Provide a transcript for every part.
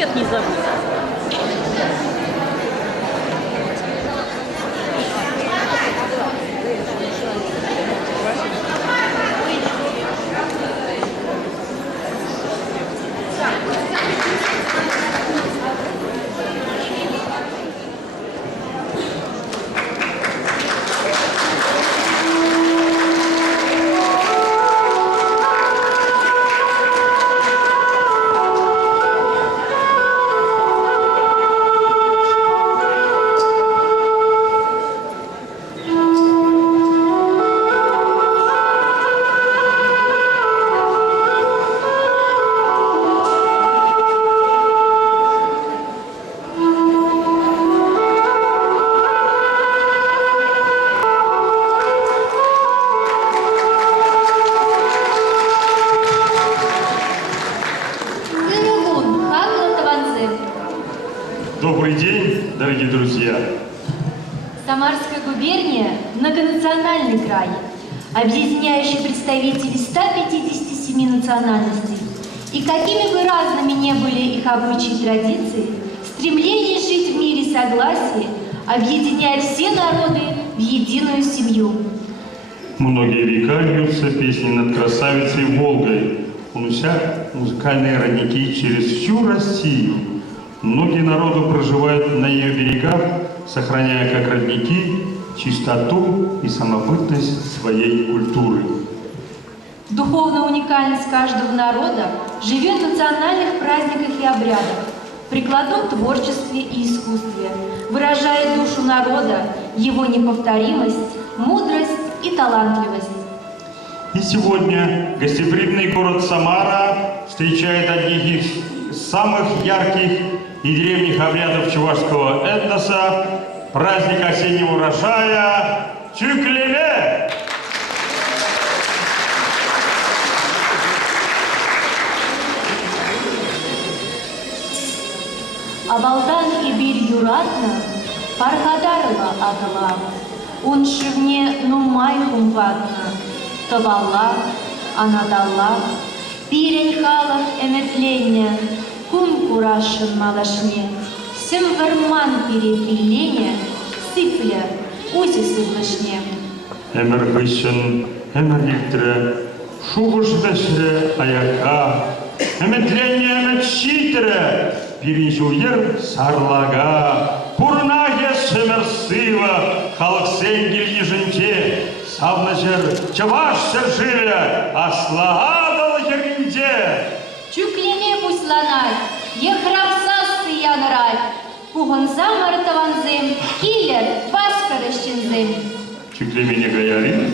конфет не забудь. Добрый день, дорогие друзья! Самарская губерния – многонациональный край, объединяющий представителей 157 национальностей. И какими бы разными ни были их обычаи и традиции, стремление жить в мире и согласии объединяет все народы в единую семью. Многие века льются песни над красавицей Волгой, унося музыкальные родники через всю Россию. Многие народы проживают на ее берегах, сохраняя как родники чистоту и самобытность своей культуры. Духовная уникальность каждого народа живет в национальных праздниках и обрядах, в прикладном творчестве и искусстве, выражая душу народа, его неповторимость, мудрость и талантливость. И сегодня гостеприимный город Самара встречает одних из самых ярких и древних обрядов чувашского этноса – праздник осеннего урожая Чүклеме. Абалдан и бир юратна, пархадарла агла, он шивне нумай хумватна, тавалла, анадалла, пирень халах эметления, кум курашен малашне, сем варман перепиления, сыпля, узи сыплышне. Эмер хыщен, эмер ликтре, шубуш вешре аяка, эметление эмет щитре, пиринжуер сарлага, пурнаге шемерсыва, халк сенгель еженте, савнажер чаваш сержиля, аслагадал еринде. Чуклеме пусланай, ехравсасы янрай, кугонза мартаванзем, киллер паскарыщензем. Чуклеме не гаяри,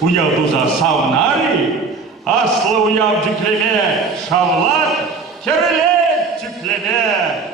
уявдуза савнари, асла уяв чуклеме шавлат, керелет чуклеме.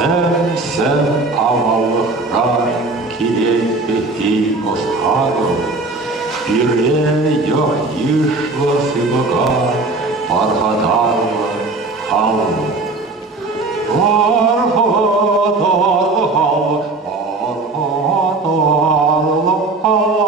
Сән аваллықран келетті ей босқару, Бире яқ ешлы сыбыға барғадарлы қалу. Барғадарлы қалу, барғадарлы қалу.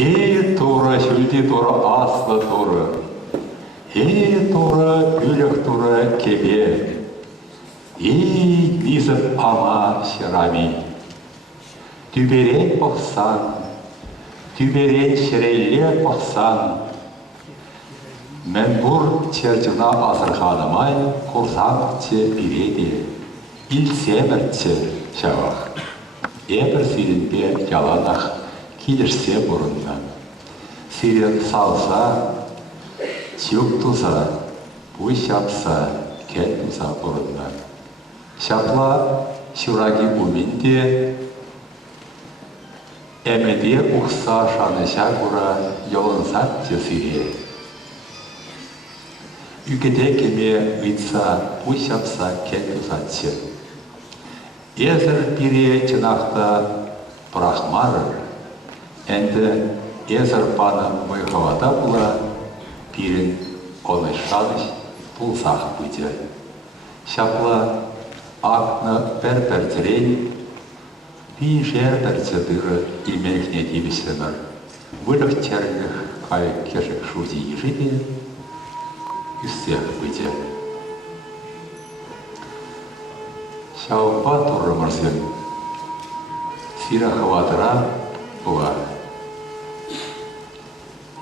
Эй, тура, шүлді тура, аслы туры. Эй, тура, бүлік тура, кебе. Ей, бізіп ама шырами. Түберен бұқсан, түберен шірелер бұқсан. Мен бұр черчіна азырғанымай, құрсаңқче биреде. Илсеміртче шавақ. Эбір сирінбе яланақ. Келірсе бұрыннан. Сирен салса, чөк тұза, бұй шапса, кәл тұза бұрыннан. Шапла шураги бұмінде, әмеде ұқса шаны шағыра елынсат жесіре. Үкеде кеме ұйтса, бұй шапса, кәл тұза чы. Әзір бире чынақта брахмарыр. Әнді езірпаны мұйғавада бұла, бірін оны шадыш бұлсақ бұйды. Шапла ақны бір-бір тірен, бей жер-бір цедыры илмелікне дебісінір. Бұлық терлік қай кешік шузи ежіде, үстек бұйды. Шауба тұры мұрсын, сира хавадыра бұға.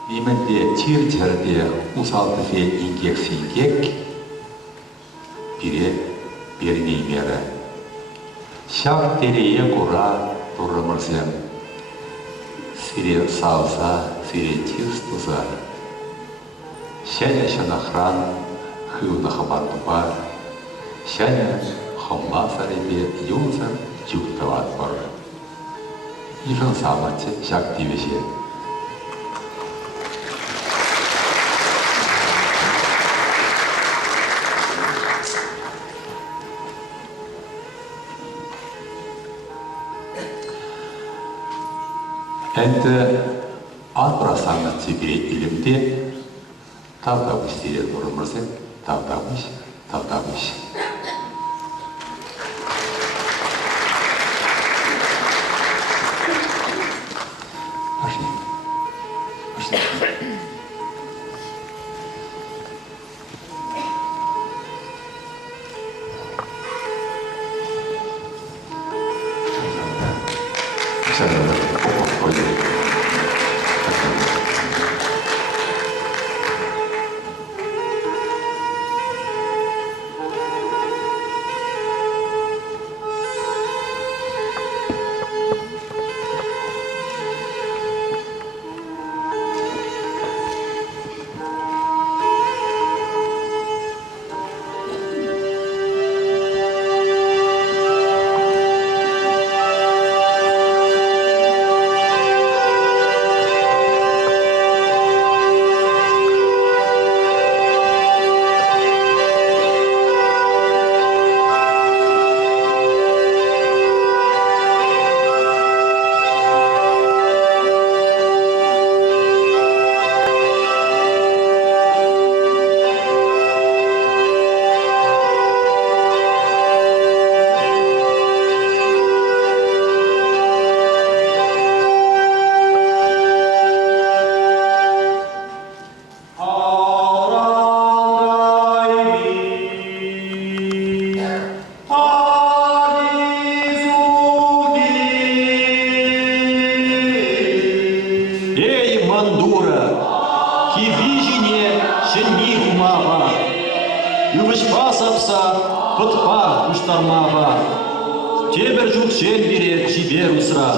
Немінде чир-чирде ұсалды фе ингек-сингек бире бермей мері. Шақ терее құра тұрымырзем. Сире салса, сире тиз тұза. Шәне шанахран хывны хабаттыба. Шәне хомла саребе юнзар жүктават бар. Ижын саматсы шақ девеше. Әнді атбырасаңы тебе илімде тавдабыш дерер бұрымырзен, тавдабыш. Тебір жүк жел берек жібер ұсыра.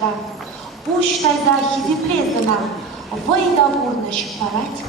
да. Пусть тайзахи зиплезана, войда бурна щипарать.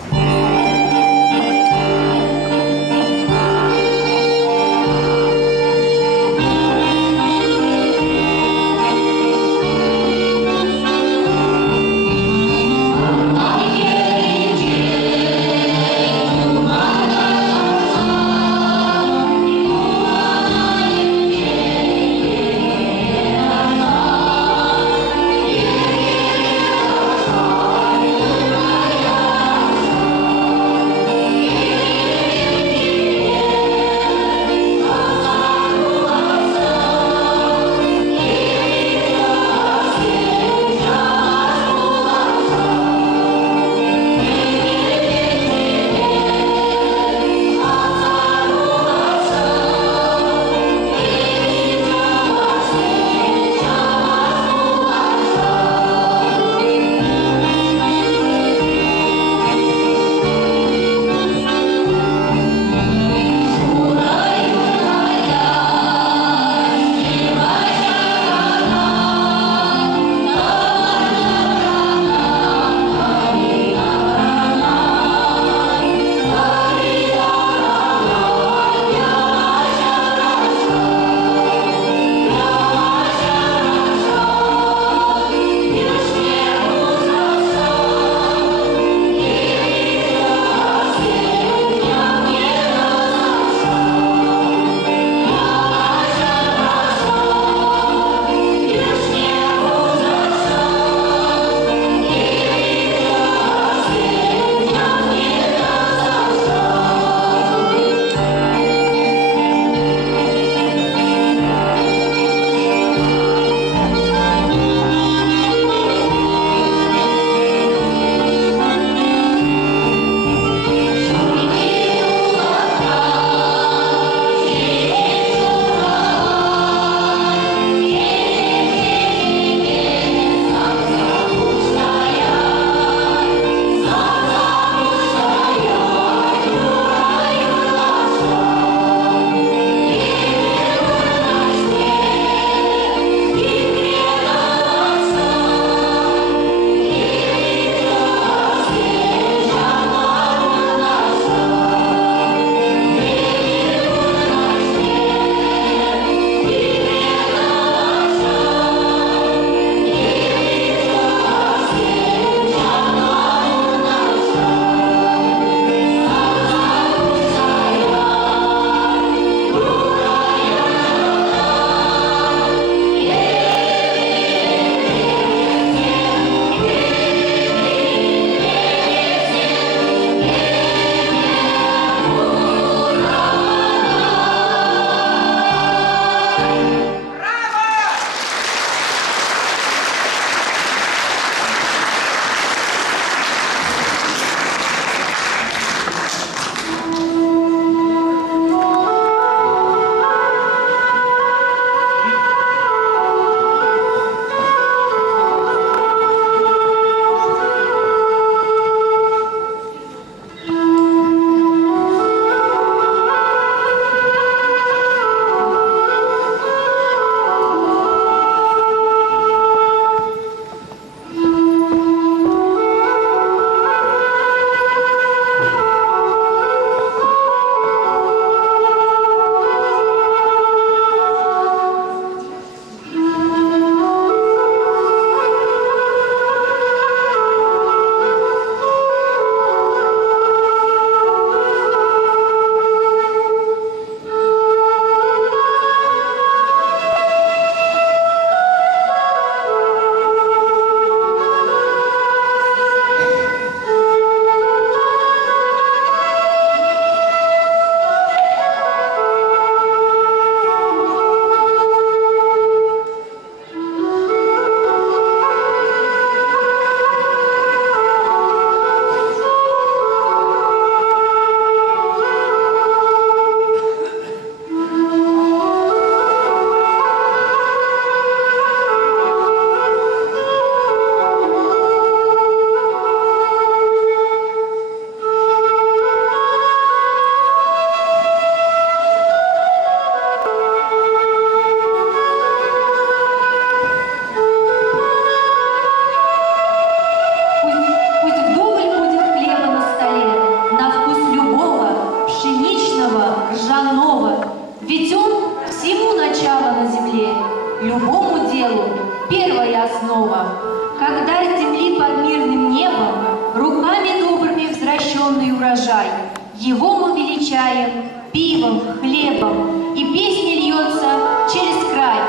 Его мы величаем пивом, хлебом, и песня льется через край.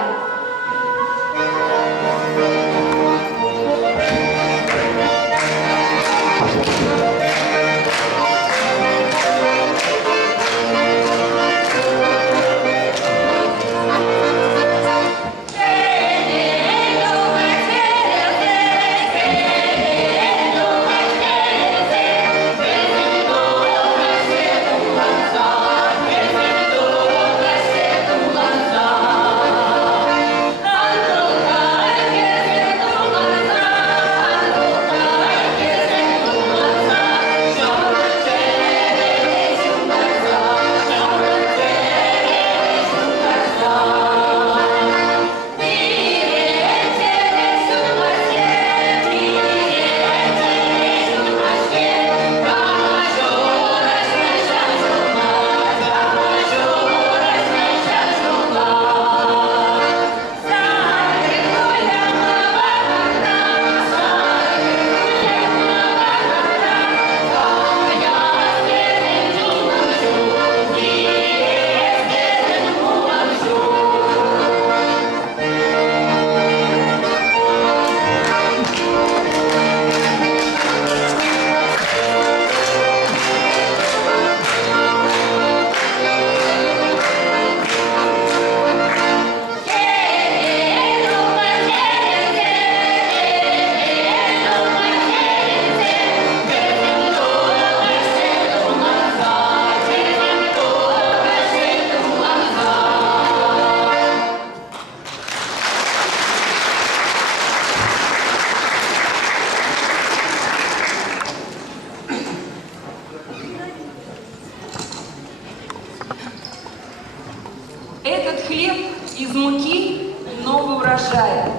Этот хлеб из муки нового урожая.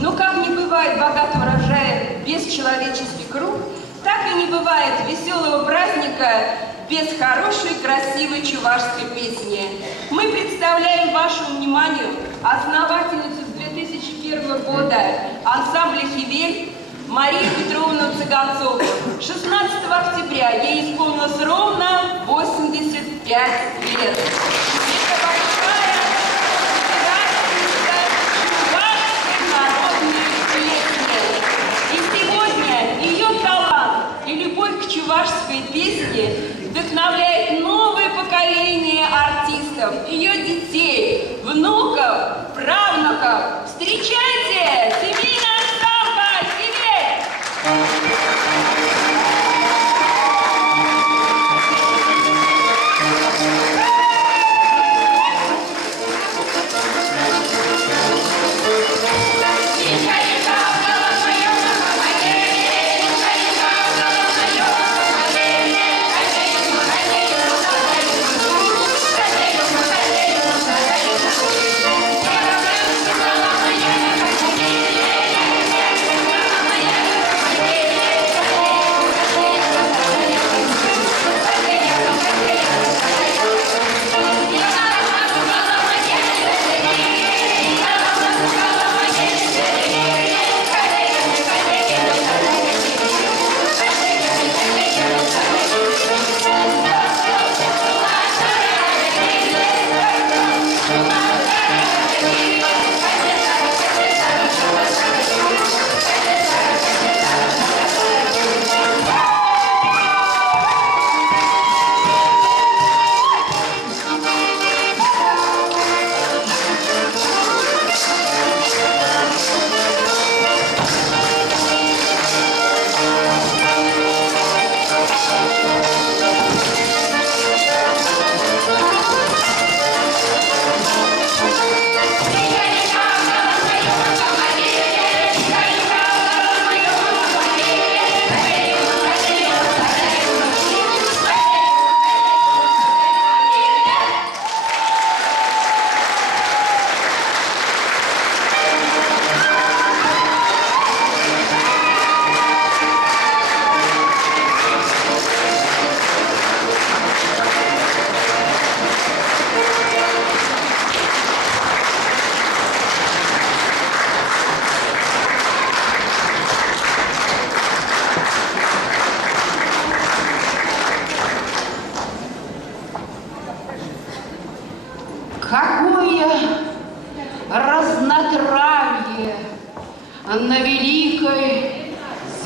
Но как не бывает богатого урожая без человеческих рук, так и не бывает веселого праздника без хорошей, красивой чувашской песни. Мы представляем вашему вниманию основательницу с 2001 года ансамбля «Хивель» Марию Петровну Цыганцову. 16 октября ей исполнилось ровно 85 лет. Это большая чувашской народной песни. И сегодня ее талант и любовь к чувашской песне вдохновляет новое поколение артистов, ее детей, внуков, правнуков. Встречайте! Семейный ансамбль «Хивель».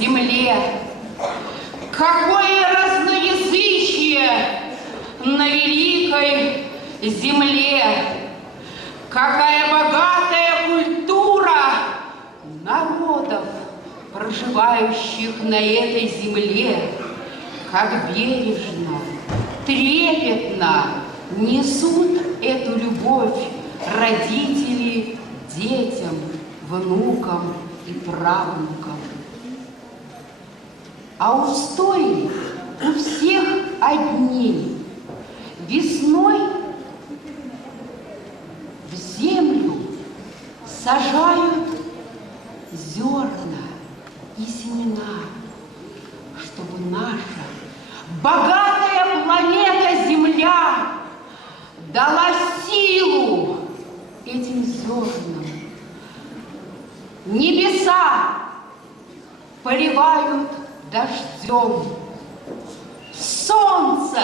земле. Какое разноязычие на великой земле! Какая богатая культура народов, проживающих на этой земле! Как бережно, трепетно несут эту любовь родители детям, внукам и правнукам. А устои у всех одни. Весной в землю сажают зерна и семена, чтобы наша богатая планета Земля дала силу этим зернам. Небеса поливают дождем, солнце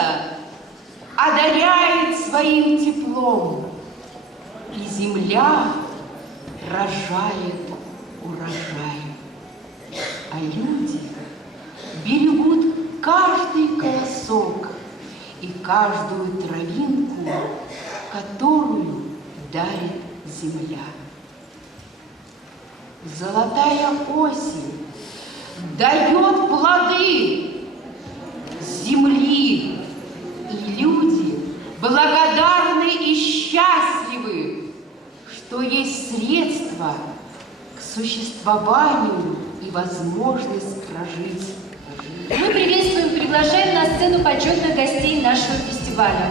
одаряет своим теплом, и земля рожает урожай. А люди берегут каждый колосок и каждую травинку, которую дарит земля. Золотая осень дает плоды земли, и люди благодарны и счастливы, что есть средства к существованию и возможность прожить. Мы приветствуем и приглашаем на сцену почетных гостей нашего фестиваля.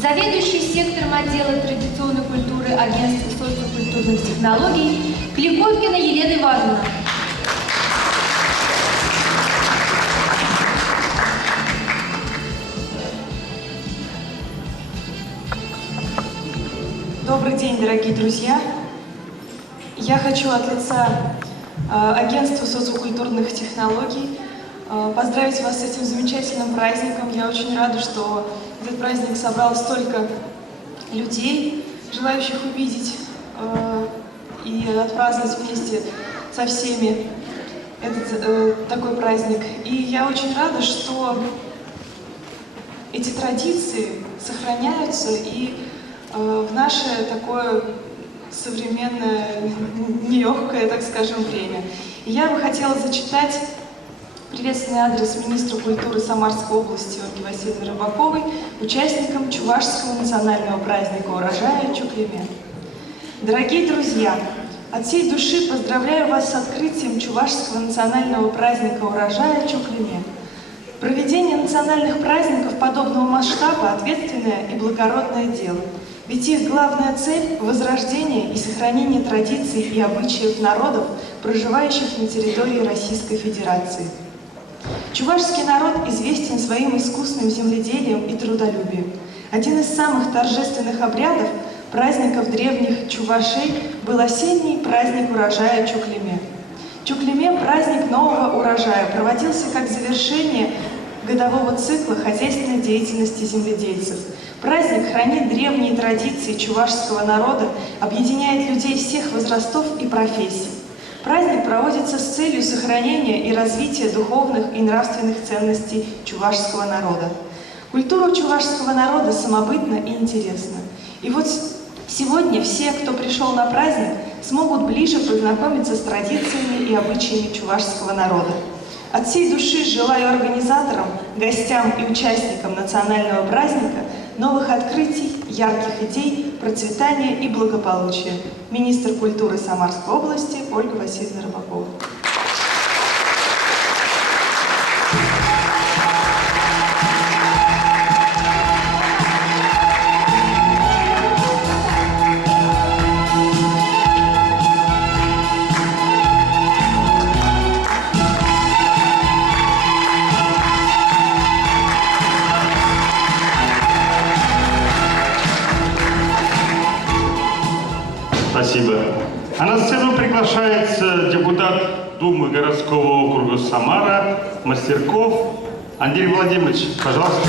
Заведующий сектором отдела традиционной культуры Агентства социокультурных технологий Кликовкина Елена Ивановна. Добрый день, дорогие друзья! Я хочу от лица Агентства социокультурных технологий поздравить вас с этим замечательным праздником. Я очень рада, что этот праздник собрал столько людей, желающих увидеть и отпраздновать вместе со всеми этот такой праздник. И я очень рада, что эти традиции сохраняются и в наше такое современное, нелегкое, так скажем, время. И я бы хотела зачитать приветственный адрес министра культуры Самарской области Ольги Васильевны Рыбаковой, участникам Чувашского национального праздника урожая Чуклеме. Дорогие друзья, от всей души поздравляю вас с открытием Чувашского национального праздника урожая Чуклеме. Проведение национальных праздников подобного масштаба – ответственное и благородное дело. Ведь их главная цель – возрождение и сохранение традиций и обычаев народов, проживающих на территории Российской Федерации. Чувашский народ известен своим искусным земледелием и трудолюбием. Один из самых торжественных обрядов праздников древних чувашей был осенний праздник урожая Чуклеме. Чуклеме – праздник нового урожая, проводился как завершение годового цикла хозяйственной деятельности земледельцев. Праздник хранит древние традиции чувашского народа, объединяет людей всех возрастов и профессий. Праздник проводится с целью сохранения и развития духовных и нравственных ценностей чувашского народа. Культура чувашского народа самобытна и интересна. И вот сегодня все, кто пришел на праздник, смогут ближе познакомиться с традициями и обычаями чувашского народа. От всей души желаю организаторам, гостям и участникам национального праздника новых открытий, ярких идей, процветания и благополучия. Министр культуры Самарской области Ольга Васильевна Рыбакова. Спасибо. А на сцену приглашается депутат Думы городского округа Самара Мастерков Андрей Владимирович. Пожалуйста.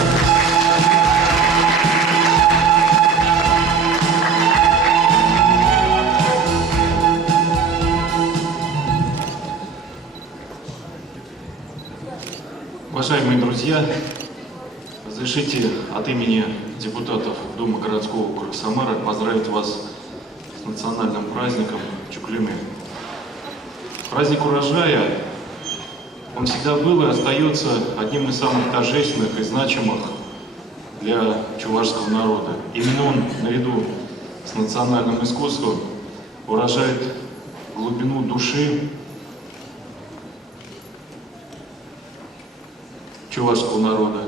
Уважаемые друзья, разрешите от имени депутатов Думы городского округа Самара поздравить вас с национальным праздником Чуклюме. Праздник урожая, он всегда был и остается одним из самых торжественных и значимых для чувашского народа. Именно он, наряду с национальным искусством, выражает глубину души чувашского народа,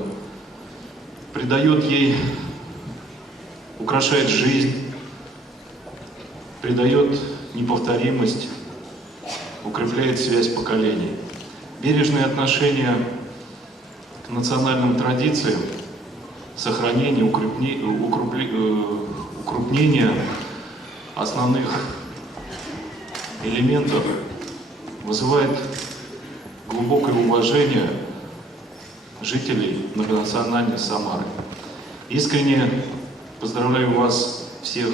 придает ей, украшает жизнь, придает неповторимость, укрепляет связь поколений. Бережное отношение к национальным традициям, сохранение, укрупнение основных элементов вызывает глубокое уважение жителей многонациональной Самары. Искренне поздравляю вас всех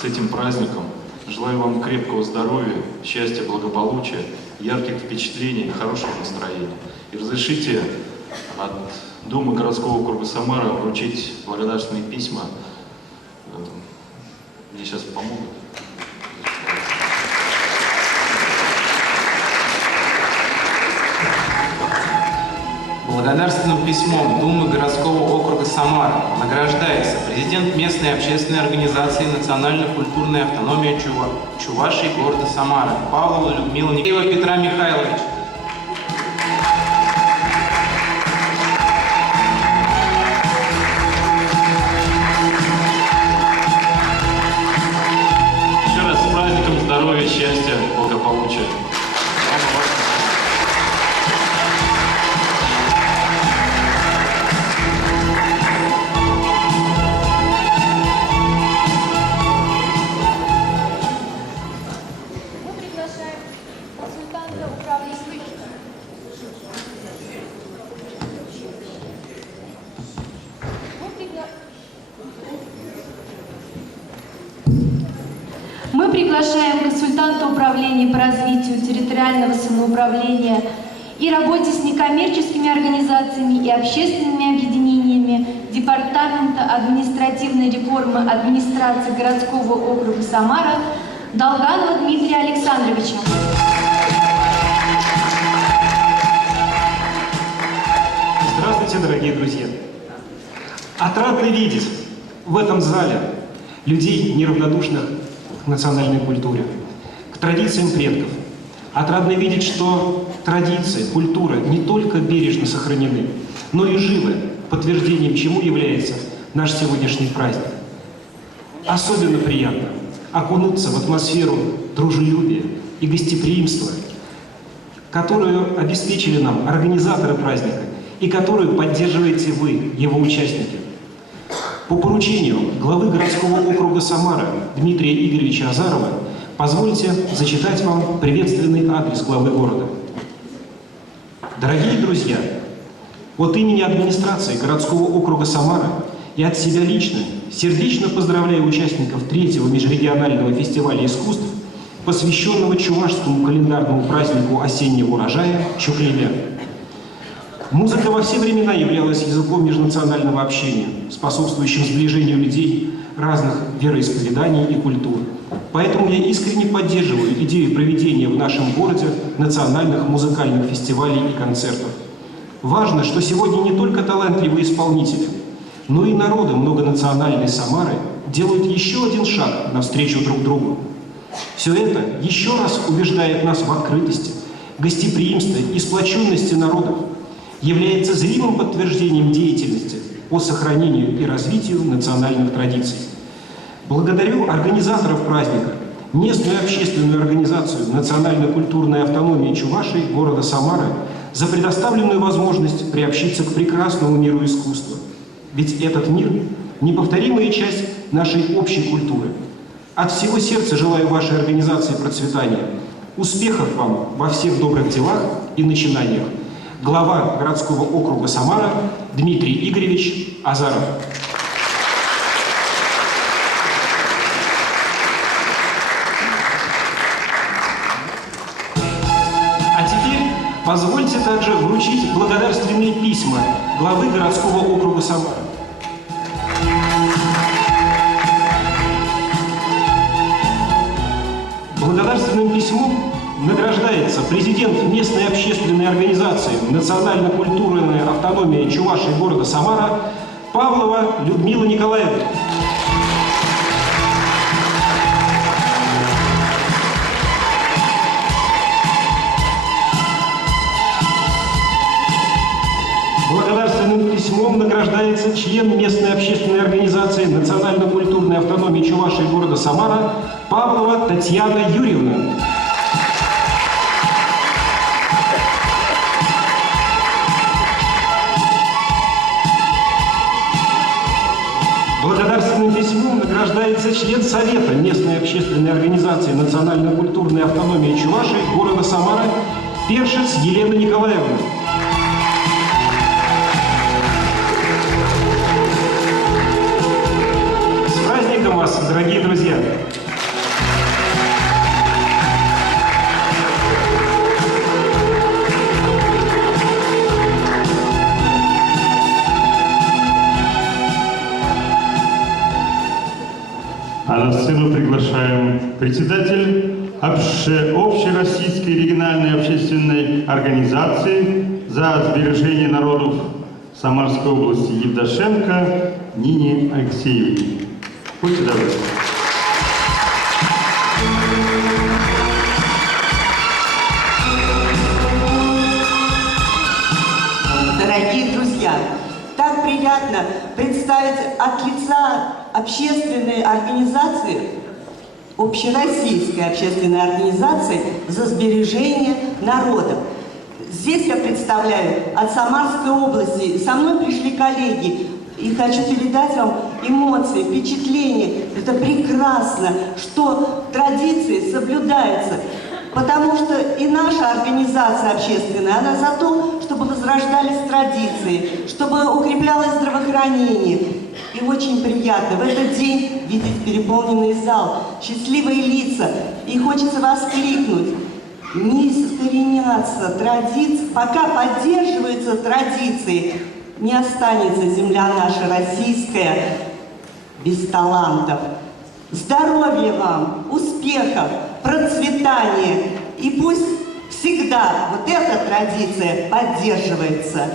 с этим праздником. Желаю вам крепкого здоровья, счастья, благополучия, ярких впечатлений и хорошего настроения. И разрешите от Думы городского округа Самара вручить благодарственные письма. Мне сейчас помогут. Благодарственным письмом Думы городского округа Самара награждается президент местной общественной организации «Национальная культурная автономия Чувашии города Самара» Павлова Людмила Николаева Петра Михайловича. Еще раз с праздником здоровья, счастья, благополучия. Мы приглашаем консультанта управления по развитию территориального самоуправления и работе с некоммерческими организациями и общественными объединениями Департамента административной реформы администрации городского округа Самара Долганова Дмитрия Александровича. Здравствуйте, дорогие друзья! Отрадно видеть в этом зале людей, неравнодушных к национальной культуре, к традициям предков. Отрадно видеть, что традиции, культура не только бережно сохранены, но и живы, подтверждением чему является наш сегодняшний праздник. Особенно приятно окунуться в атмосферу дружелюбия и гостеприимства, которую обеспечили нам организаторы праздника и которую поддерживаете вы, его участники. По поручению главы городского округа Самара Дмитрия Игоревича Азарова позвольте зачитать вам приветственный адрес главы города. Дорогие друзья, от имени администрации городского округа Самара и от себя лично сердечно поздравляю участников 3-го межрегионального фестиваля искусств, посвященного чувашскому календарному празднику осеннего урожая Чуклеме. Музыка во все времена являлась языком межнационального общения, способствующим сближению людей разных вероисповеданий и культур. Поэтому я искренне поддерживаю идею проведения в нашем городе национальных музыкальных фестивалей и концертов. Важно, что сегодня не только талантливые исполнители, но и народы многонациональной Самары делают еще один шаг навстречу друг другу. Все это еще раз убеждает нас в открытости, гостеприимстве и сплоченности народов, является зримым подтверждением деятельности по сохранению и развитию национальных традиций. Благодарю организаторов праздника, местную общественную организацию «Национальная культурная автономия Чувашии» города Самары за предоставленную возможность приобщиться к прекрасному миру искусства. Ведь этот мир – неповторимая часть нашей общей культуры. От всего сердца желаю вашей организации процветания, успехов вам во всех добрых делах и начинаниях. Глава городского округа Самара Дмитрий Игоревич Азаров. А теперь позвольте Позвольте также вручить благодарственные письма главы городского округа Самара. Благодарственным письмом награждается президент местной общественной организации «Национально-культурная автономия Чувашии города Самара» Павлова Людмила Николаевна. Благодарственным письмом награждается член местной общественной организации «Национально-культурная автономия Чувашии города Самара» Павлова Татьяна Юрьевна. Благодарственным письмом награждается член Совета местной общественной организации «Национально-культурная автономия Чувашии города Самара» Першец Елена Николаевна. С праздником вас, дорогие друзья! А на сцену приглашаем председатель Общероссийской региональной общественной организации за сбережение народов Самарской области Евдошенко Нине Алексеевне. Будьте добры. Дорогие друзья, так приятно представить от лица общественной организации, Общероссийской общественной организации за сбережение народов. Здесь я представляю от Самарской области. Со мной пришли коллеги. И хочу передать вам эмоции, впечатления. Это прекрасно, что традиции соблюдаются. Потому что и наша организация общественная, она за то, чтобы возрождались традиции, чтобы укреплялось здравоохранение. И очень приятно в этот день видеть переполненный зал, счастливые лица. И хочется воскликнуть: не искоренятся традиции, пока поддерживаются традиции, не останется земля наша российская без талантов. Здоровья вам, успехов, процветания. И пусть всегда вот эта традиция поддерживается.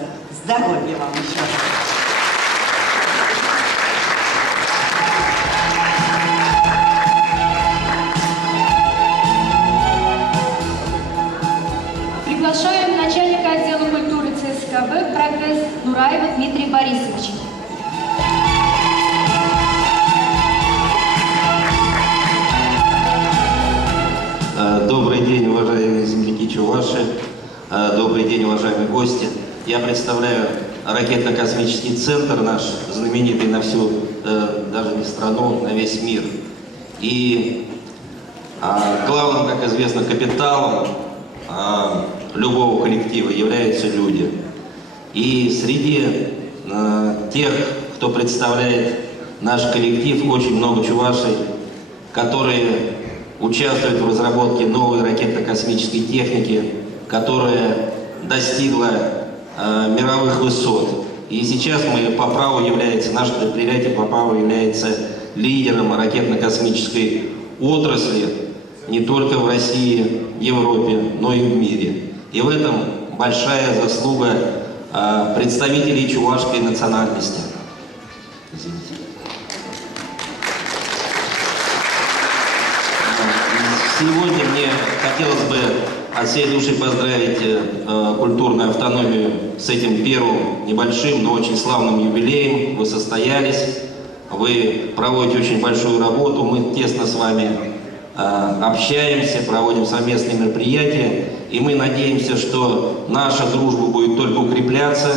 Здоровья вам еще раз. Приглашаем начальника отдела культуры ЦСКБ «Прогресс» Нураева Дмитрия Борисовича. Добрый день, уважаемые земляки Чуваши. Добрый день, уважаемые гости. Я представляю ракетно-космический центр наш, знаменитый на всю, даже не страну, на весь мир. И главным, как известно, капиталом любого коллектива являются люди. И среди тех, кто представляет наш коллектив, очень много чувашей, которые участвуют в разработке новой ракетно-космической техники, которая достигла мировых высот. И сейчас мы по праву является, наше предприятие по праву является лидером ракетно-космической отрасли не только в России, Европе, но и в мире. И в этом большая заслуга представителей чувашской национальности. Извините. Сегодня мне хотелось бы от всей души поздравить культурную автономию с этим первым небольшим, но очень славным юбилеем. Вы состоялись, вы проводите очень большую работу, мы тесно с вами общаемся, проводим совместные мероприятия, и мы надеемся, что наша дружба будет только укрепляться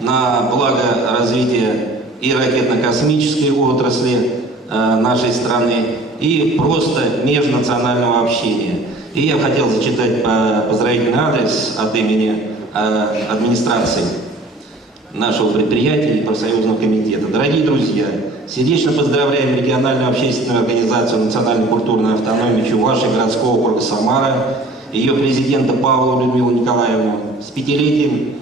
на благо развития и ракетно-космической отрасли нашей страны, и просто межнационального общения. И я хотел зачитать поздравительный адрес от имени администрации нашего предприятия и профсоюзного комитета. Дорогие друзья, сердечно поздравляем региональную общественную организацию «Национально-культурная автономия Чувашии» городского округа Самара, ее президента Павлову Людмилу Николаевну, с 5-летием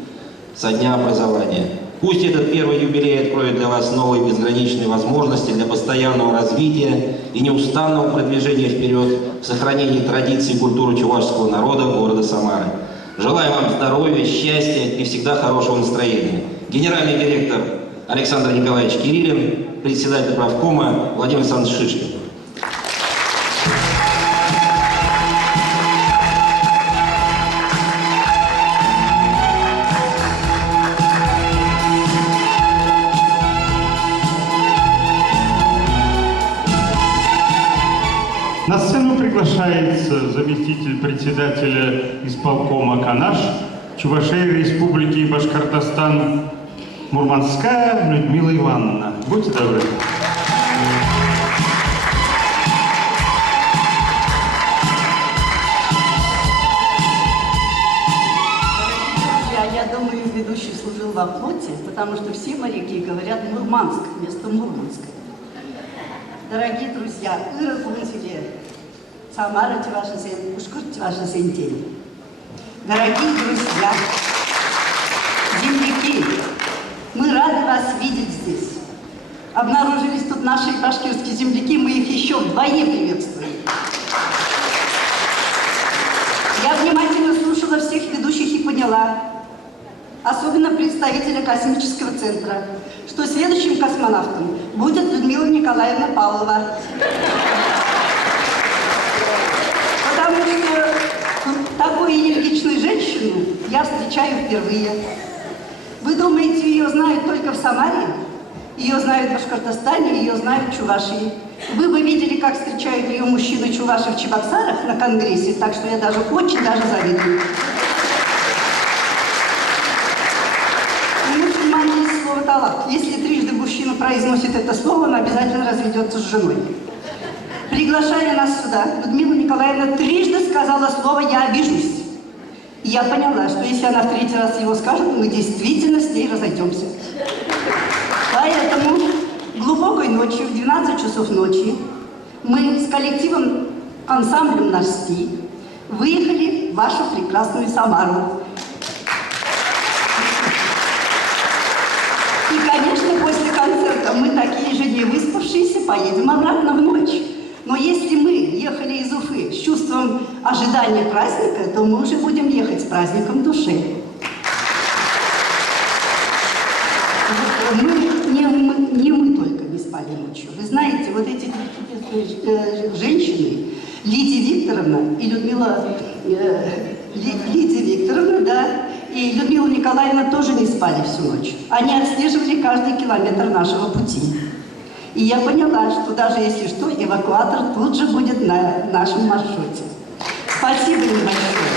со дня образования. Пусть этот первый юбилей откроет для вас новые безграничные возможности для постоянного развития и неустанного продвижения вперед в сохранении традиций и культуры чувашского народа города Самары. Желаю вам здоровья, счастья и всегда хорошего настроения. Генеральный директор Александр Николаевич Кириллин, председатель правкома Владимир Александрович Шишкин. На сцену приглашается заместитель председателя исполкома КАНАШ Чувашской Республики Башкортостан Мурманская Людмила Ивановна. Будьте добры. Я думаю, ведущий служил во флоте, потому что все моряки говорят Мурманск вместо Мурманска. Дорогие друзья, Самара Чувашин, Ушкурт Чувашин день. Дорогие друзья, земляки, мы рады вас видеть здесь. Обнаружились тут наши башкирские земляки, мы их еще вдвойне приветствуем. Я внимательно слушала всех ведущих и поняла, особенно представителя космического центра, что следующим космонавтом будет Людмила Николаевна Павлова. Потому что такую энергичную женщину я встречаю впервые. Вы думаете, ее знают только в Самаре? Ее знают в Башкортостане, ее знают в Чувашии. Вы бы видели, как встречают ее мужчины чуваши в Чебоксарах на конгрессе, так что я даже очень даже завидую. У мусульман есть слово «талак». Если трижды мужчина произносит это слово, он обязательно разведется с женой. Приглашая нас сюда, Людмила Николаевна трижды сказала слово «я обижусь». И я поняла, что если она в третий раз его скажет, мы действительно с ней разойдемся. Поэтому глубокой ночью, в 12 часов ночи, мы с коллективом, ансамблем «Наш стиль» выехали в вашу прекрасную Самару. И, конечно, после концерта мы, такие же не выспавшиеся, поедем обратно в ночь. Но если мы ехали из Уфы с чувством ожидания праздника, то мы уже будем ехать с праздником души. Не мы только не спали ночью. Вы знаете, вот эти женщины, Лидия Викторовна и Лидия Викторовна, да, и Людмила Николаевна тоже не спали всю ночь. Они отслеживали каждый километр нашего пути. И я поняла, что даже если что, эвакуатор тут же будет на нашем маршруте. Спасибо им большое.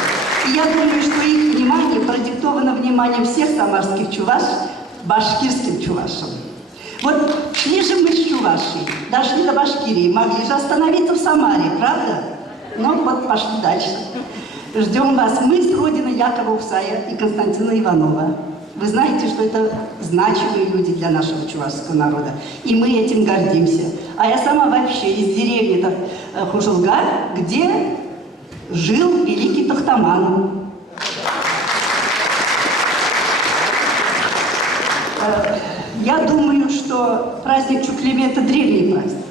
И я думаю, что их внимание продиктовано вниманием всех самарских чуваш башкирским чувашам. Вот шли же мы с Чувашией, дошли до Башкирии, могли же остановиться в Самаре, правда? Ну вот пошли дальше. Ждем вас. Мы с родины Якова Усая и Константина Иванова. Вы знаете, что это значимые люди для нашего чувашского народа. И мы этим гордимся. А я сама вообще из деревни Хужулга, где жил великий Тохтаман. Я думаю, что праздник Чуклеме – это древний праздник.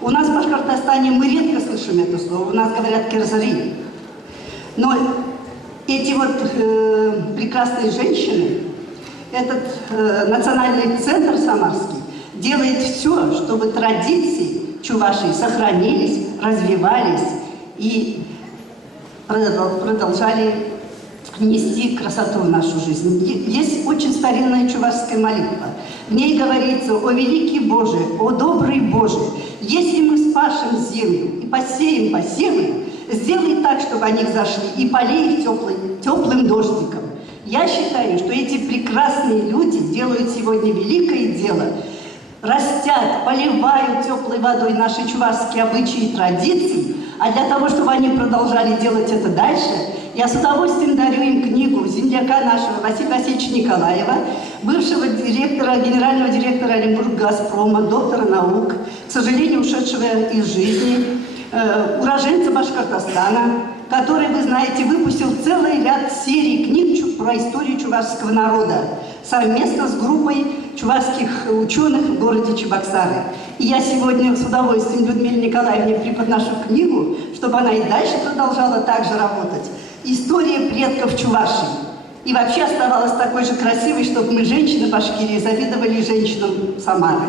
У нас в Башкортостане мы редко слышим это слово. У нас говорят «керзари». Но эти вот прекрасные женщины, этот национальный центр самарский делает все, чтобы традиции Чувашии сохранились, развивались и продолжали нести красоту в нашу жизнь. Есть очень старинная чувашская молитва. В ней говорится: «О великий Боже, о добрый Боже, если мы спашем землю и посеем посевы, сделай так, чтобы они взошли, и полей их теплым дождиком». Я считаю, что эти прекрасные люди делают сегодня великое дело. Растят, поливают теплой водой наши чувашские обычаи и традиции, а для того, чтобы они продолжали делать это дальше, я с удовольствием дарю им книгу земляка нашего Василия Васильевича Николаева, бывшего генерального директора Оренбург-Газпрома, доктора наук, к сожалению, ушедшего из жизни, уроженца Башкортостана, который, вы знаете, выпустил целый ряд серий книг про историю чувашского народа совместно с группой чувашских ученых в городе Чебоксары. И я сегодня с удовольствием Людмиле Николаевне преподношу книгу, чтобы она и дальше продолжала также работать. «История предков Чувашии». И вообще оставалась такой же красивой, чтобы мы, женщины Башкирии, завидовали женщинам Самары.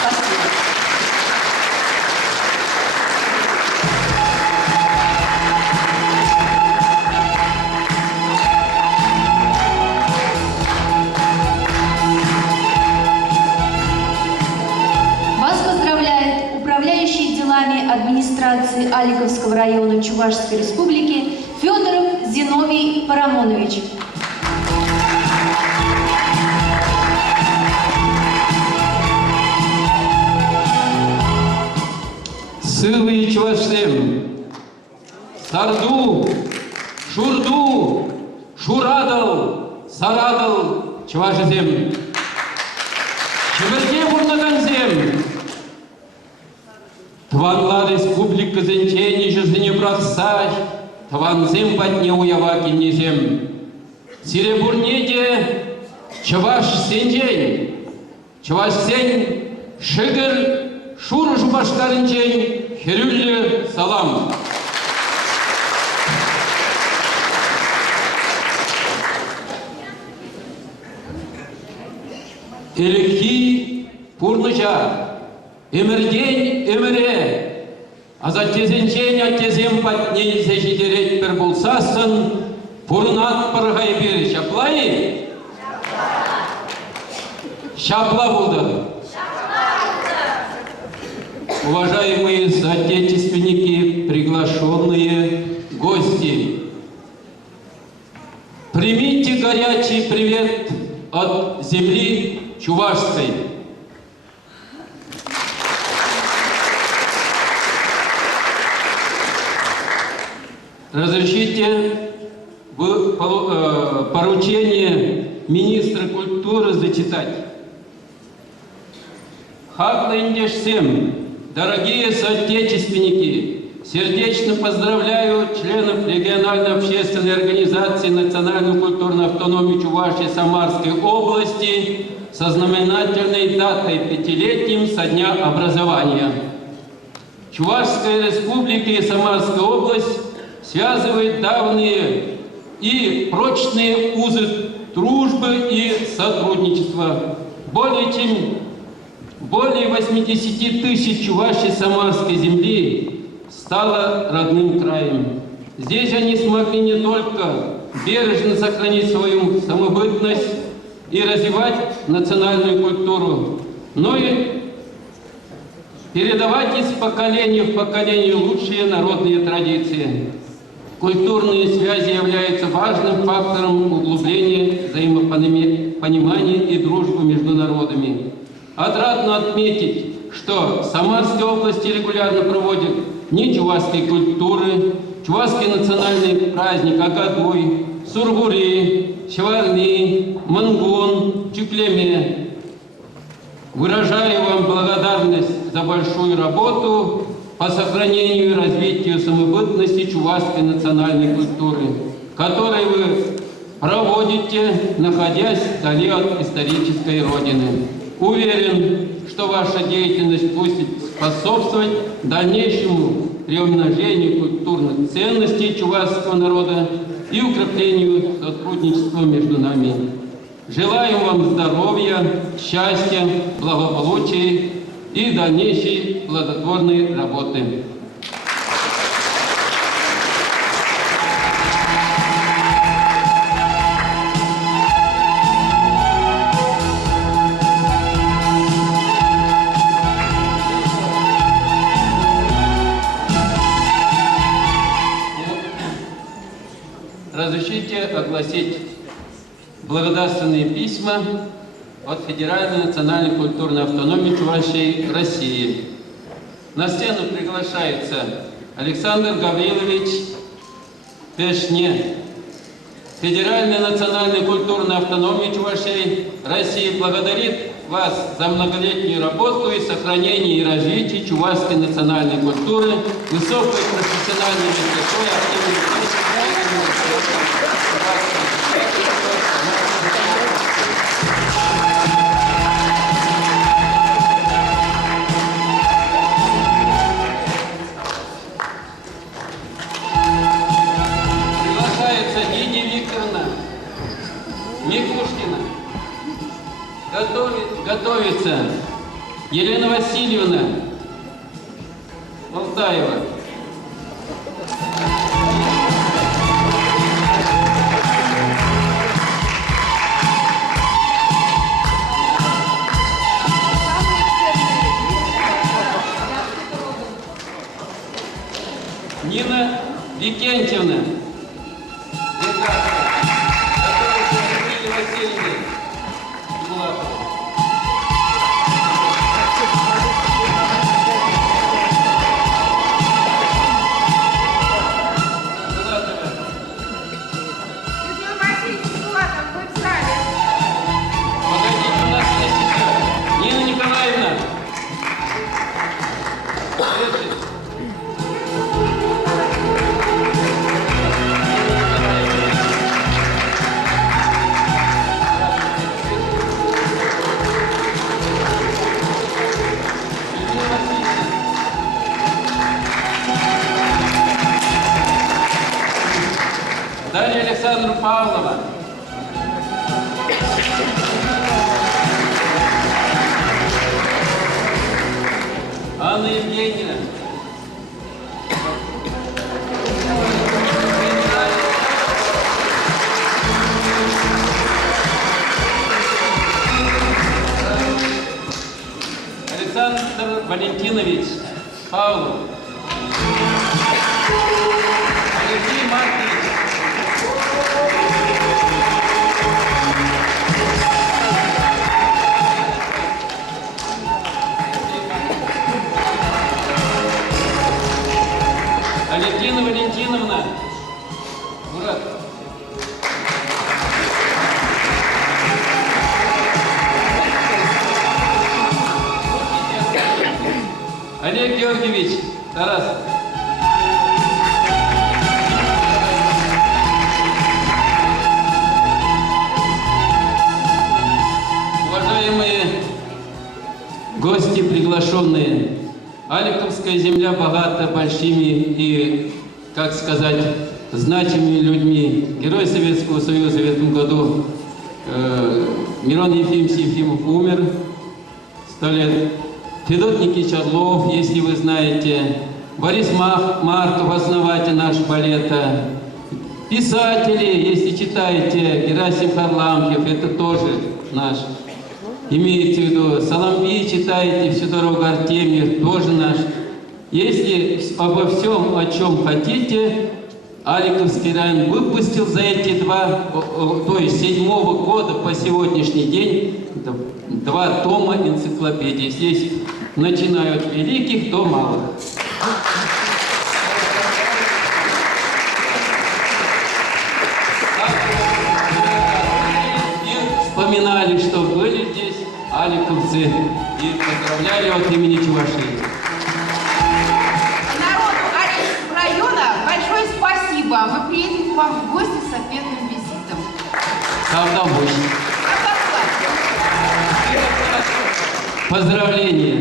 Спасибо. Вас поздравляет управляющий делами администрации Аликовского района Чувашской Республики Федоров Зиновий Парамонович. Сылы Чувашсем, Сарду, Шурду, Шурадал, Сарадал, Чувашсем, Чеверге Бурнаганзем, Тванла Республика Зенчени Жизни Брахсай, Тванзем Батне Уява Кинезем, Серебурнеде, Чуваш Сенджень, Чуваш Сень, Шигер, Шура Жубашкаринчень, Херюлле Салам. Элехи Пурныча, Эмердень Эмере, Азаттезенчень Аттезем Патней Зежигерет Пербулсасын, Пурнат Паргайбир Шаплай? Шапла Булда. Уважаемые соотечественники, приглашенные гости, примите горячий привет от земли чувашской. Разрешите поручение министра культуры зачитать. Хаклаиндешсем, дорогие соотечественники, сердечно поздравляю членов региональной общественной организации национальную культурную автономию Чувашии Самарской области со знаменательной датой 5-летним со дня образования. Чувашская республика и Самарская область связывают давние и прочные узы дружбы и сотрудничества. Более 80 тысяч чувашей самарской земли стало родным краем. Здесь они смогли не только бережно сохранить свою самобытность и развивать национальную культуру, но и передавать из поколения в поколение лучшие народные традиции. Культурные связи являются важным фактором углубления взаимопонимания и дружбы между народами. Отрадно отметить, что в Самарской области регулярно проводят Дни чувашской культуры, чувашский национальный праздник Агадуй, Сургури, Шеварни, Мангун, Чуклеме. Выражаю вам благодарность за большую работу по сохранению и развитию самобытности чувашской национальной культуры, которую вы проводите, находясь вдали от исторической родины. Уверен, что ваша деятельность будет способствовать дальнейшему приумножению культурных ценностей чувашского народа и укреплению сотрудничества между нами. Желаю вам здоровья, счастья, благополучия и дальнейшей плодотворной работы. Разрешите огласить благодарственные письма от Федеральной национальной культурной автономии Чувашии России. На сцену приглашается Александр Гаврилович Пешне. Федеральная национальная культурная автономия Чувашии России благодарит вас за многолетнюю работу и сохранение и развитие чувашской национальной культуры, высокой профессиональной высотой, приглашается Лидия Викторовна Микушкина. Готовится Елена Васильевна Алтаева. Нина Викентьевна. Нина Николаевна. Дарья Александровна Павлова. Анна Евгеньевна. Александр Валентинович Павлов. Алексей Маркович. Алевтина Валентиновна Мурат. Олег Георгиевич Тарасов. Уважаемые гости, приглашенные, Аликовская земля богата большими и, как сказать, значимыми людьми. Герой Советского Союза в этом году Мирон Ефимович Ефимов умер. 100 лет. Федот Никитич Орлов, если вы знаете. Борис Марков, основатель нашего балета. Писатели, если читаете, Герасим Харлампьев, это тоже наш. Имеете в виду, Соломби читаете, всю дорогу Артемьев, тоже наш. Если обо всем, о чем хотите, Аликовский район выпустил за эти то есть 7-го года по сегодняшний день 2 тома энциклопедии. Здесь начиная от великих до малых. Вспоминали, что были здесь аликовцы, и поздравляли от имени Чувашии. Народу Аликовского района большое спасибо. Мы приедем к вам в гости с ответным визитом. Поздравления.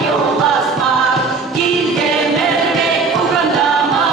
Юласмар, Гильде Мервей, Угандама.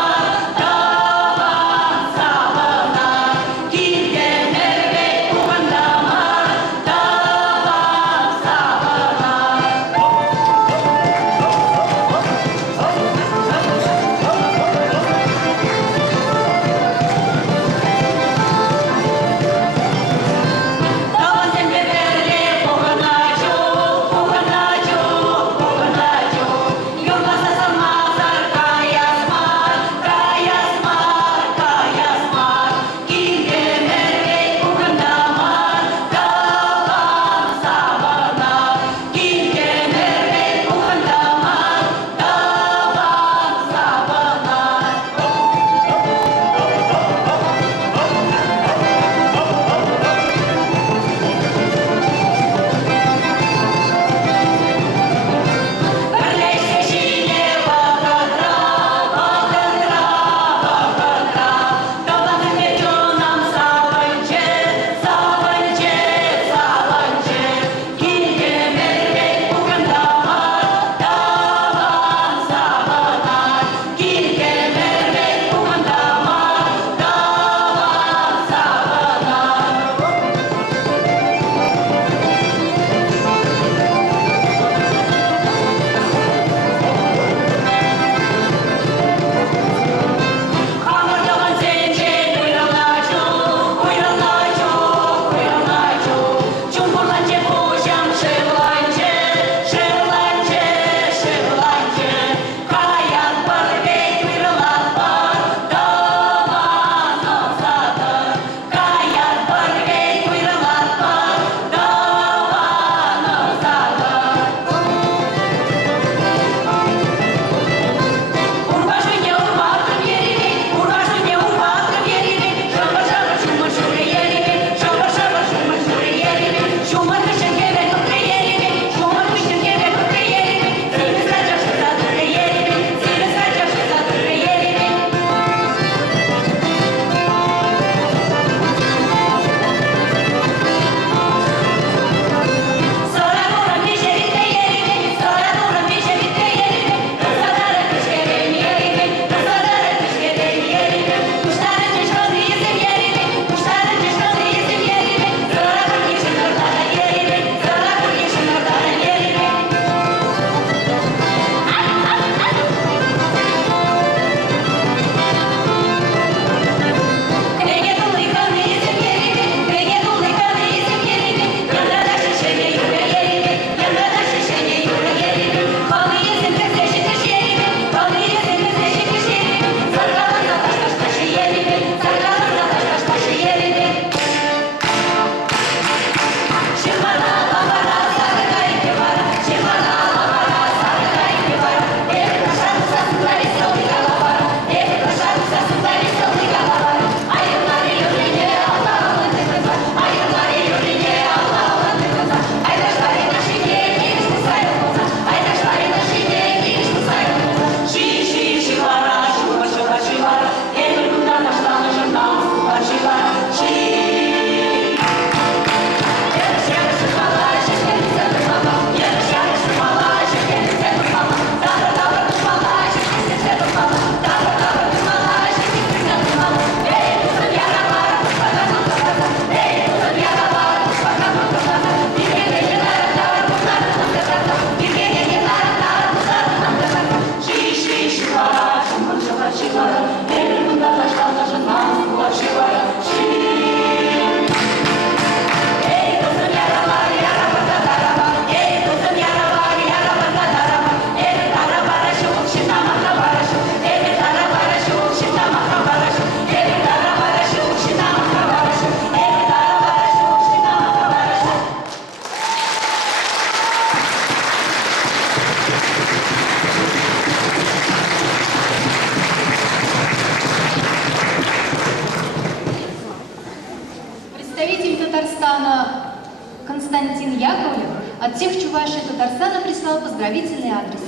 от всех Чувашей и Татарстана прислал поздравительный адрес.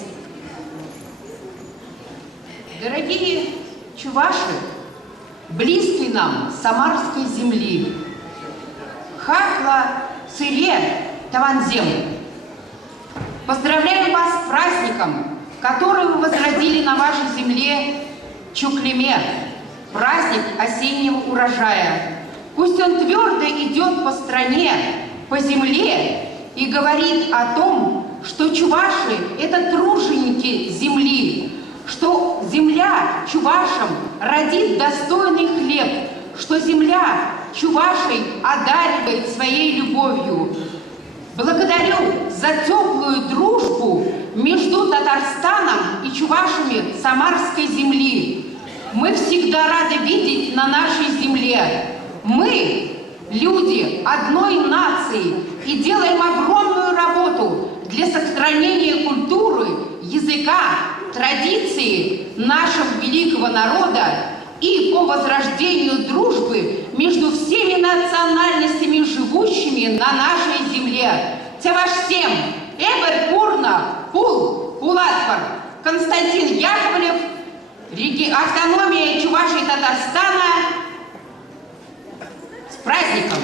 Дорогие чуваши, близкой нам самарской земли, Хахла, Сыре, Таванзем, поздравляю вас с праздником, который вы возродили на вашей земле Чуклеме, праздник осеннего урожая. Пусть он твердо идет по стране, по земле и говорит о том, что чуваши – это труженики земли, что земля чувашам родит достойный хлеб, что земля чувашей одаривает своей любовью. Благодарю за теплую дружбу между Татарстаном и чувашами самарской земли. Мы всегда рады видеть на нашей земле. Мы, люди одной нации, и делаем огромную работу для сохранения культуры, языка, традиции нашего великого народа и по возрождению дружбы между всеми национальностями, живущими на нашей земле. Цеваш всем! Эбер Пурна, Пул, Пулатпар, Константин Яковлев, автономия Чувашии и Татарстана. С праздником!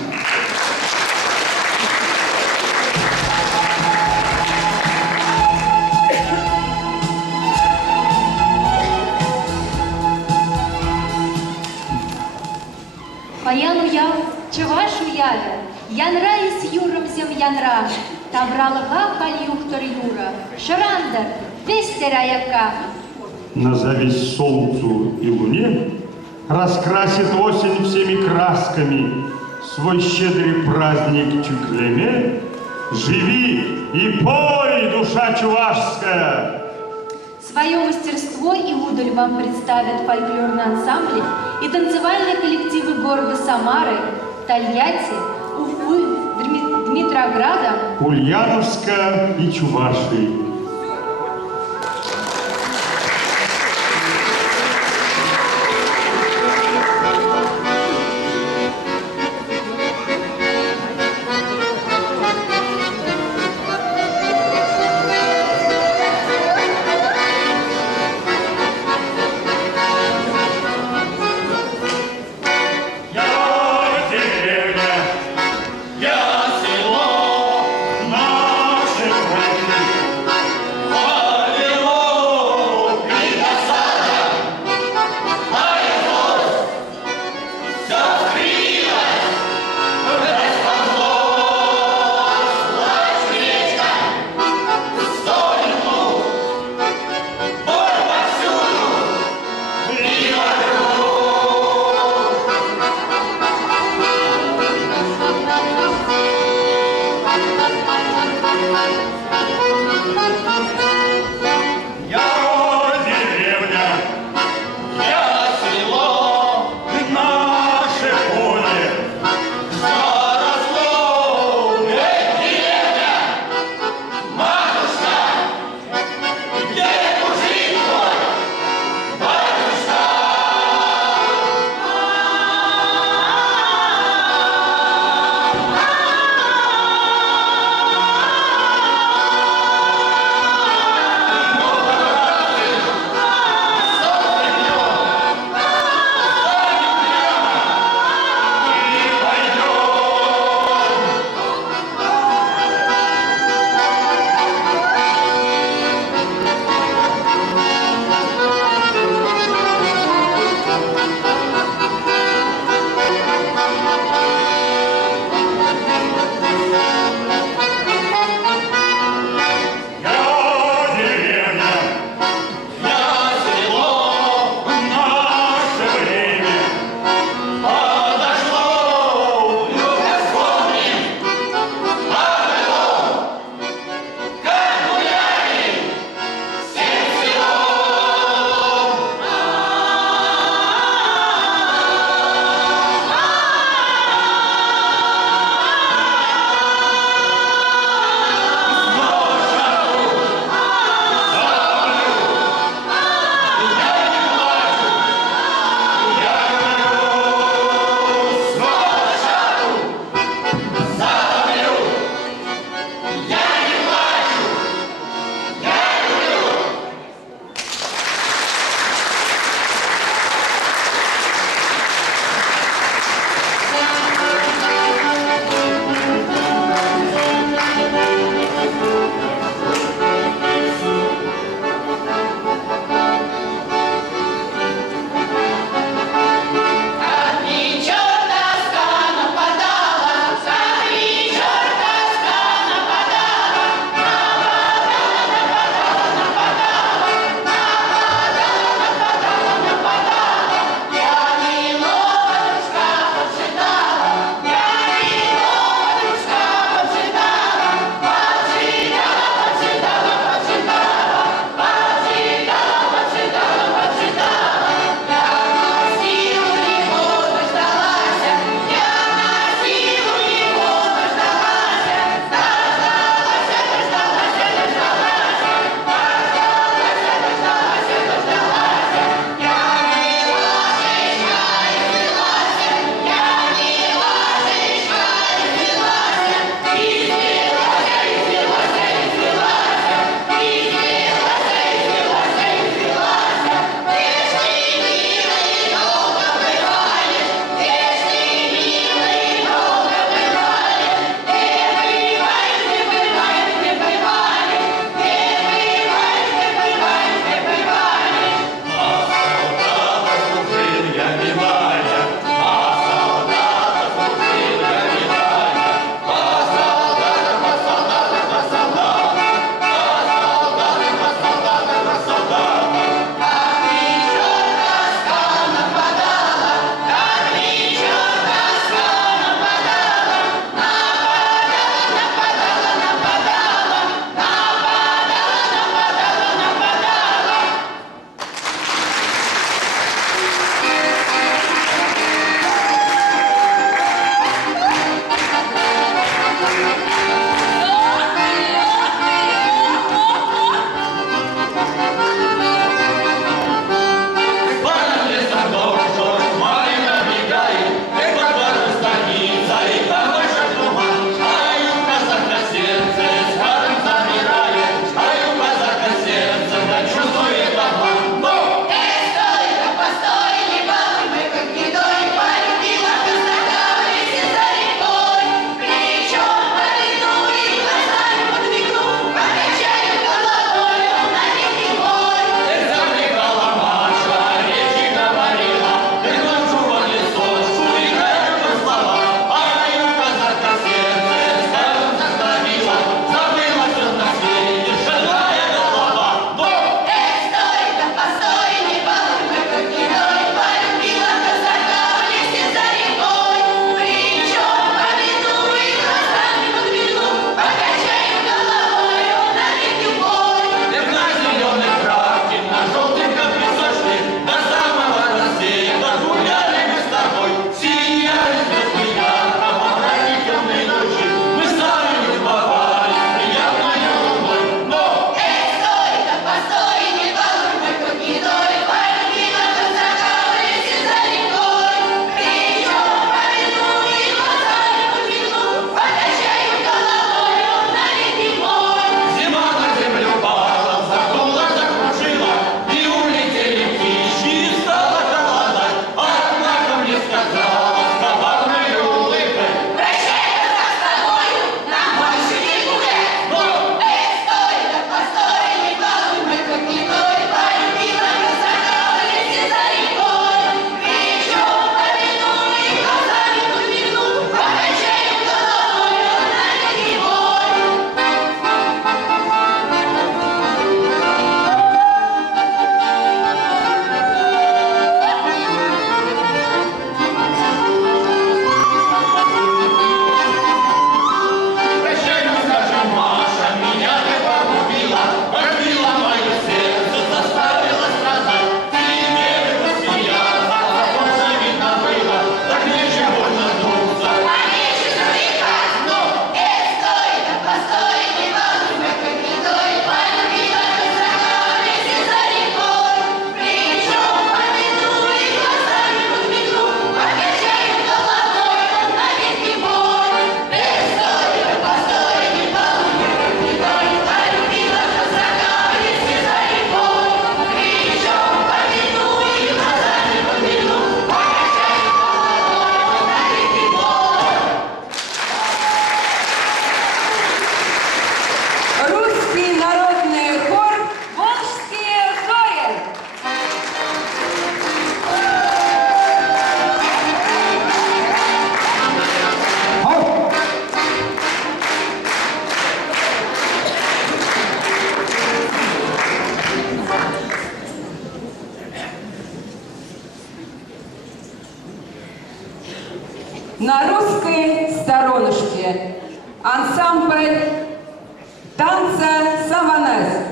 Паяну я, Чувашу яве, янра и с юром зем янра, табралга пальюхтор юра, шарандар, вестера яка. На зависть солнцу и луне раскрасит осень всеми красками свой щедрый праздник Чуклеме. Живи и пой, душа чувашская! Свое мастерство и удаль вам представят фольклорные ансамбли и танцевальные коллективы города Самары, Тольятти, Уфы, Дмитрограда, Ульяновска и Чувашии. на русской сторонушке. Ансамбль танца «Самонез».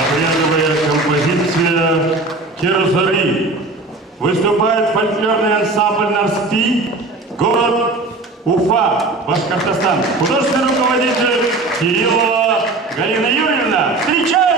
Обрядовая композиция «Керзари». Выступает фольклорный ансамбль «Нарспи», город Уфа, Башкортостан. Художественный руководитель Кириллова Галина Юрьевна. Встречайте!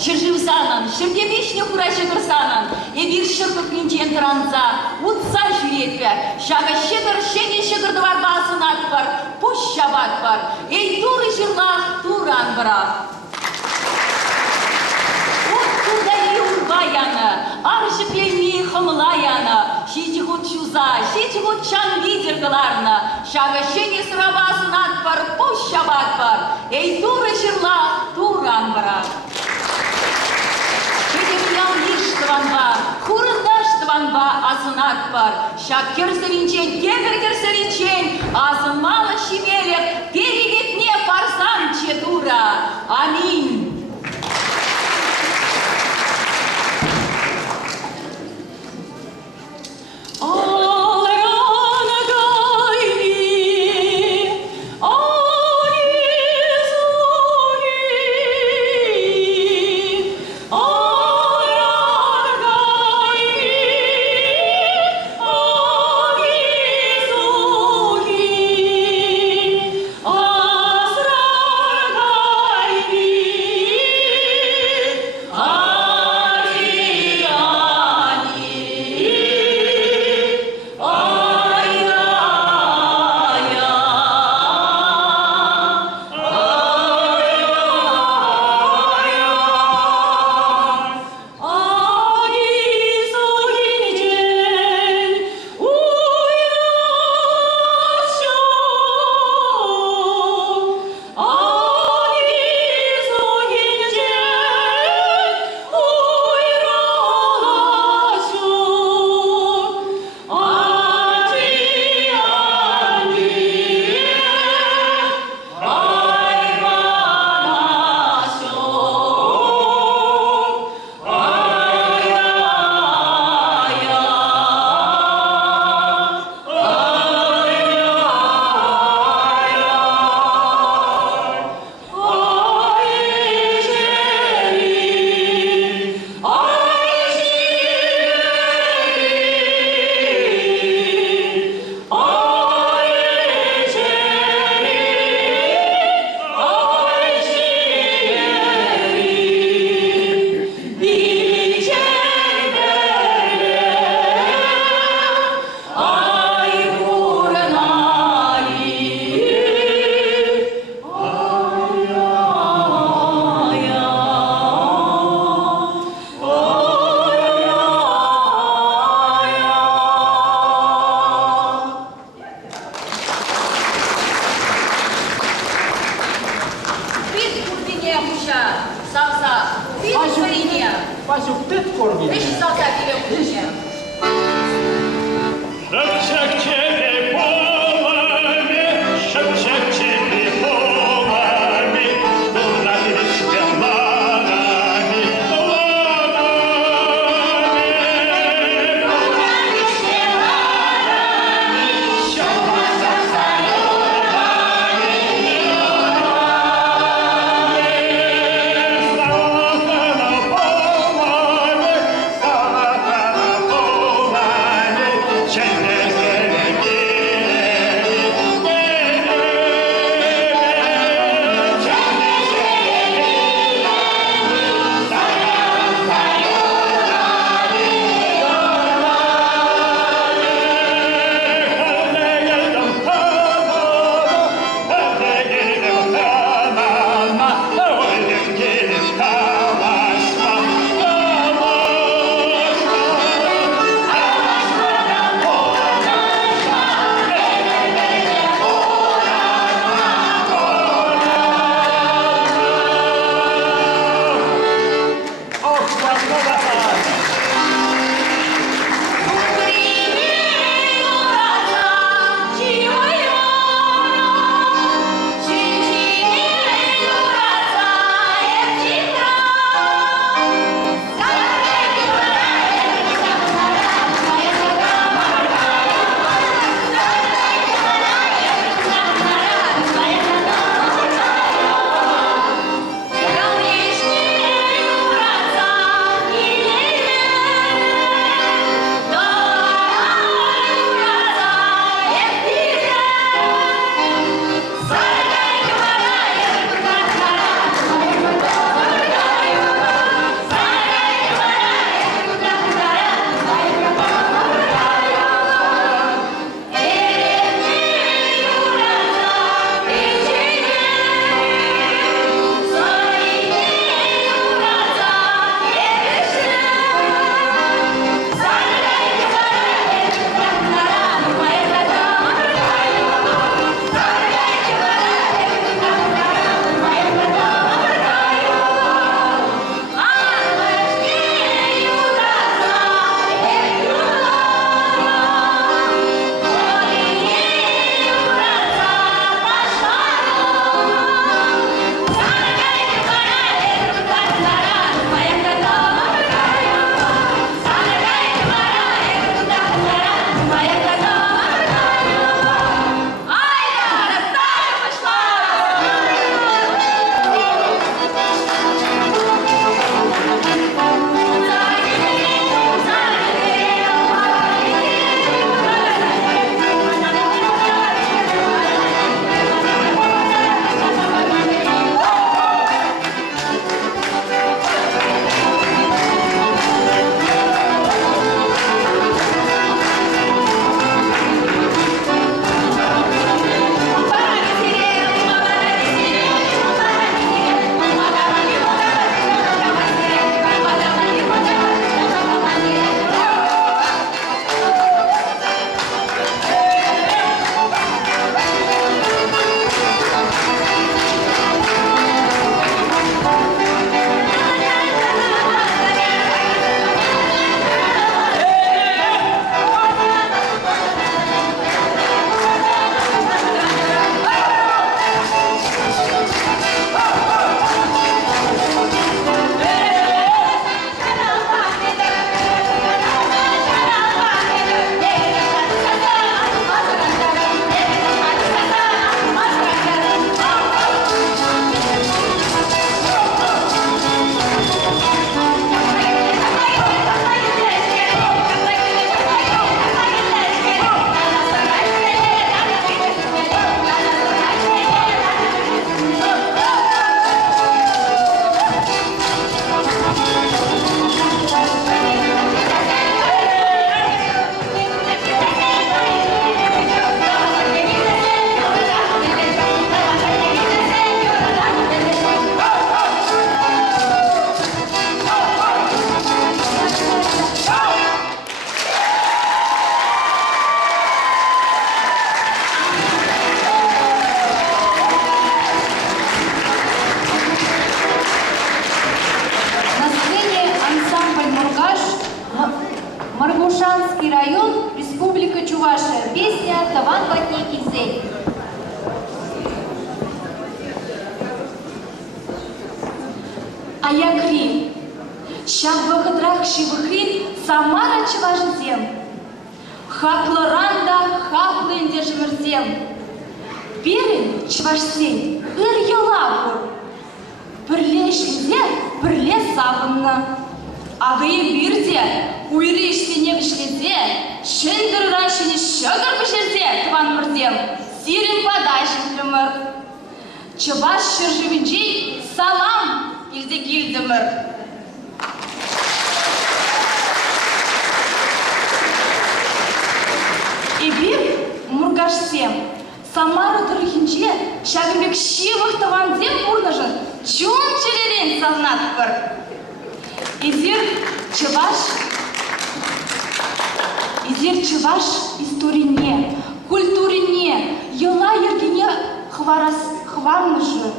Şırjivsanan, şırgebeşne kuraşı kırsanan, ebir şırkı klinçen kıranza, utsa jüretver, şaga şıkır, şenge şıkırdı var basın akbar, puş şabat var, ey turı jırlak, turan bırak. Ut kurdayı urbayanı, ar чуза, щечи вот чан лидер галарна, шага щене срабасу надпар, пуща батпар, эй тура черла, туран бара. Шедевлян лишь тванба, хурдаш тванба, асынатпар, шаг керсеринчен, кемер керсеринчен, асын мало щемелек, перевитне парсан чедура. Аминь. Oh а я крив. Шаг выходрах шивыхрит, Самара чеважызем. Хаклоранда, хаплынде жмырзем. Перен чевашсен, ыр елапур. Пірле шлизе, пірле сабынна. Ағые бирде, уйры іштене бішлезе, шындыр раншыне шығыр бішерзе, тыван мұрзем, сирін падайшын трымыр. Чеваш шыржывінжей, салам, илде келдімір. Эбир мургашсем, Самара тұрғынже, шагымбек шивық тыванзем бұрнажын, чун челерен салнат бір. Изер чываш историне, культурине, ела ергене хварныжы.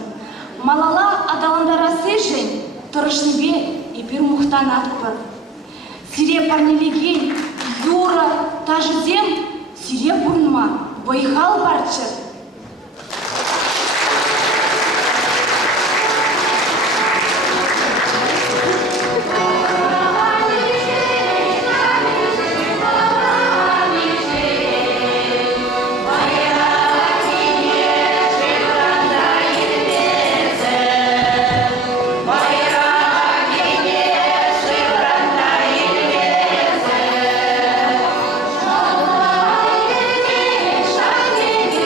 Малала адаландарасы жын, тұрышныбе эбир мұхтанат бір. Сире парнелеген, юра, тажызем, сире бұрынма, бойхал барчы. Шагнеги,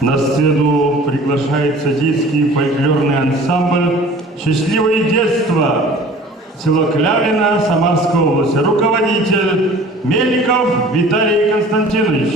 На сцену приглашается детский фольклорный ансамбль «Счастливое детство» село Клявлино, Самарская область. Руководитель Мельников Виталий Константинович.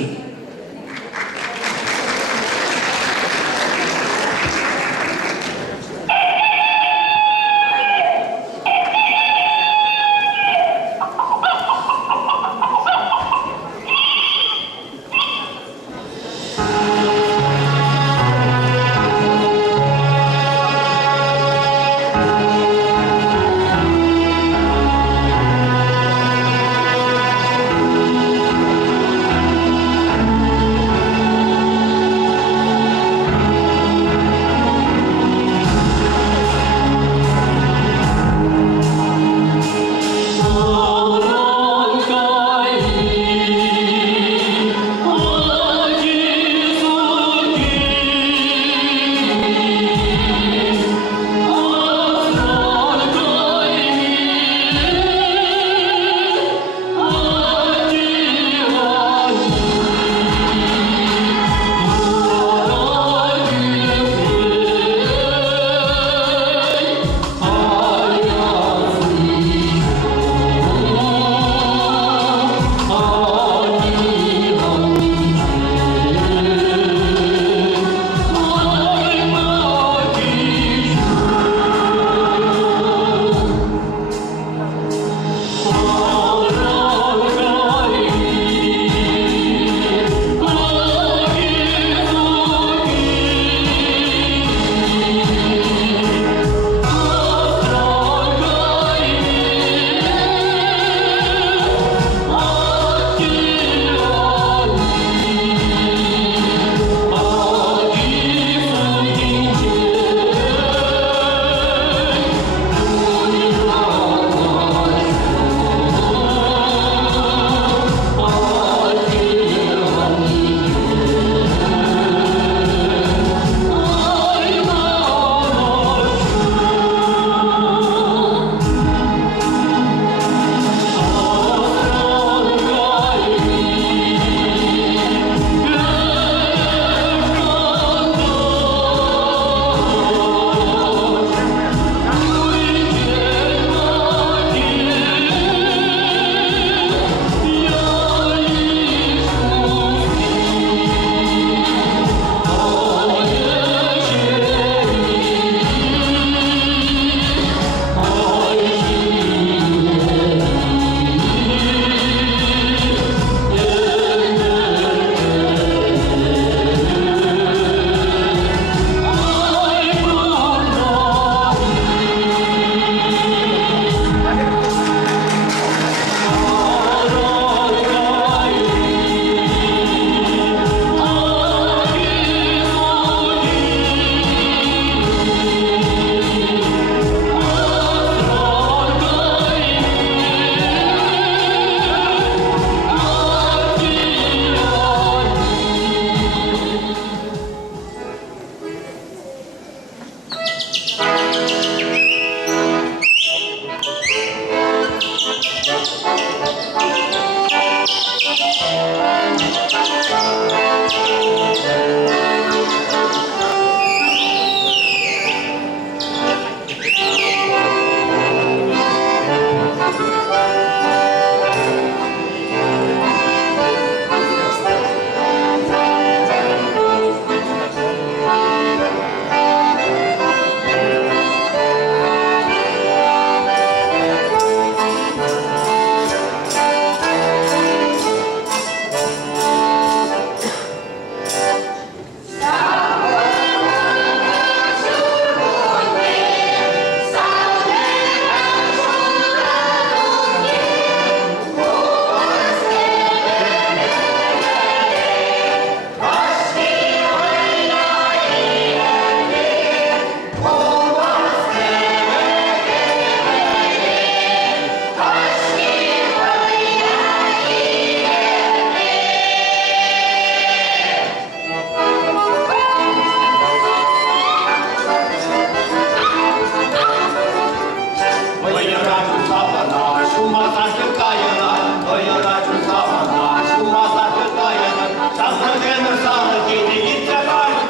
Sağ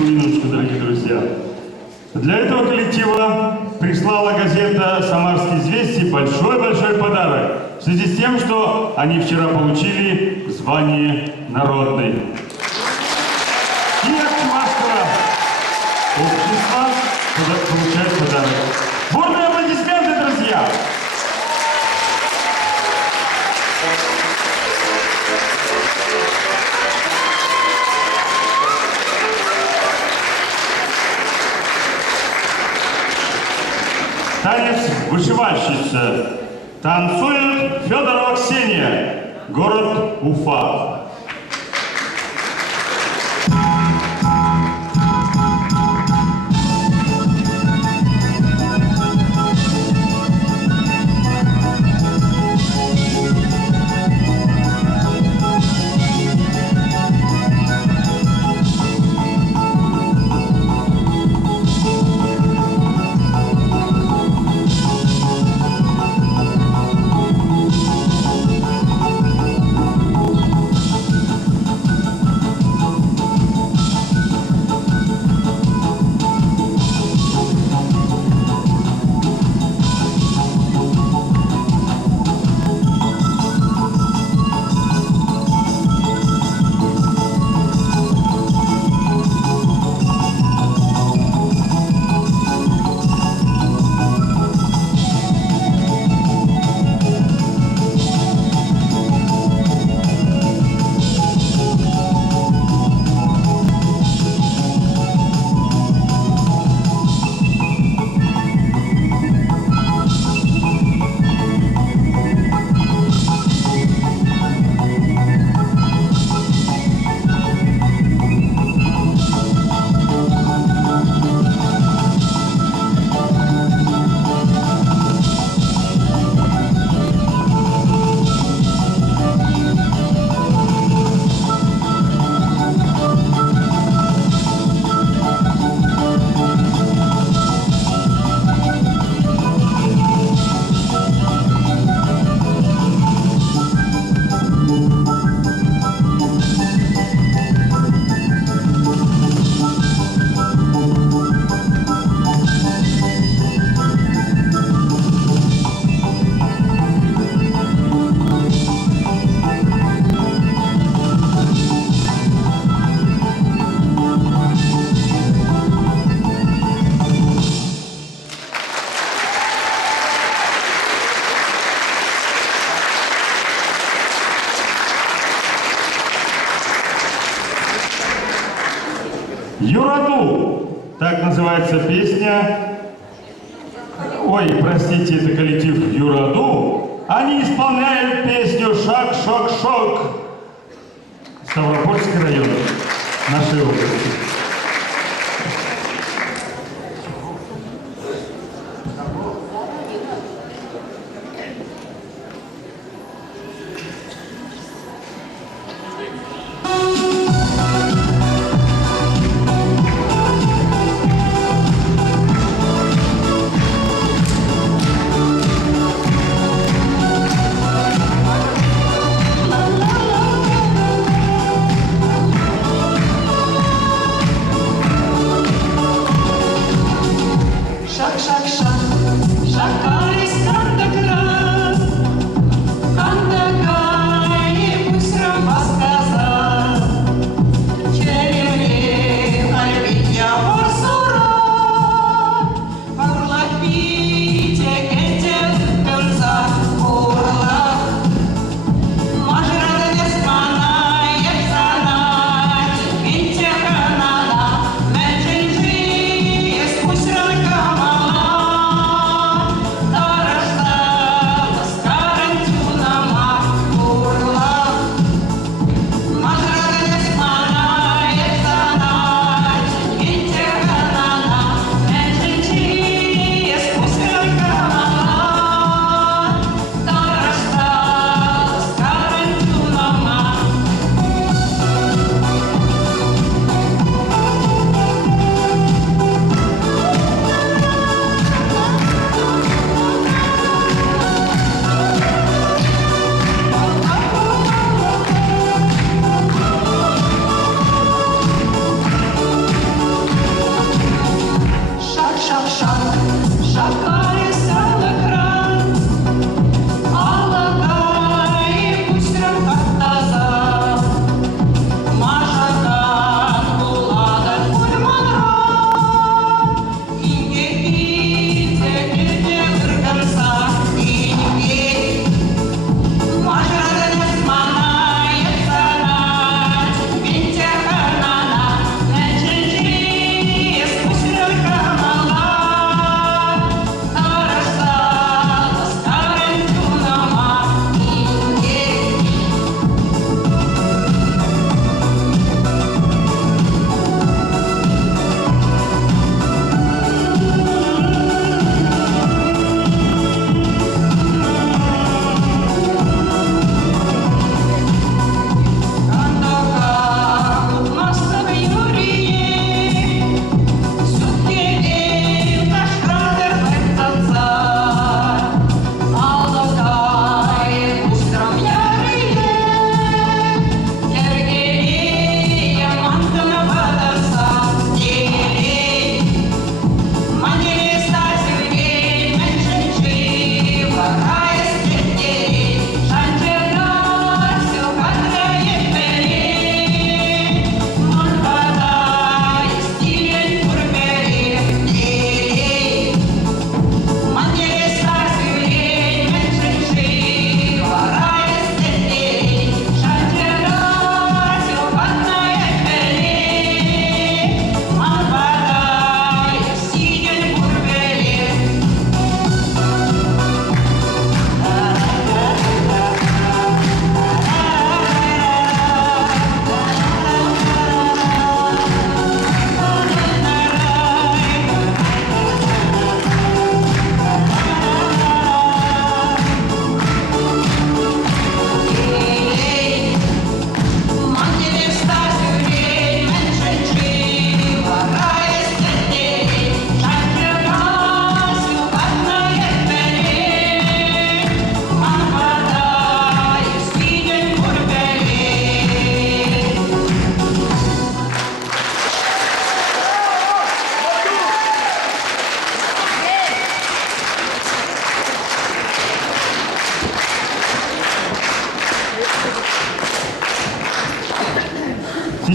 Минуточку, дорогие друзья. Для этого коллектива прислала газета «Самарские известия» большой-большой подарок в связи с тем, что они вчера получили звание народной. И от Чувашского общества получают подарок. Бурные аплодисменты, друзья! Танец «Вышивальщица». Танцует Федорова Ксения, город Уфа. Юраду. Так называется песня. Ой, простите, это коллектив Юраду. Они исполняют песню «Шаг, шаг, шаг». Ставропольский район нашей области.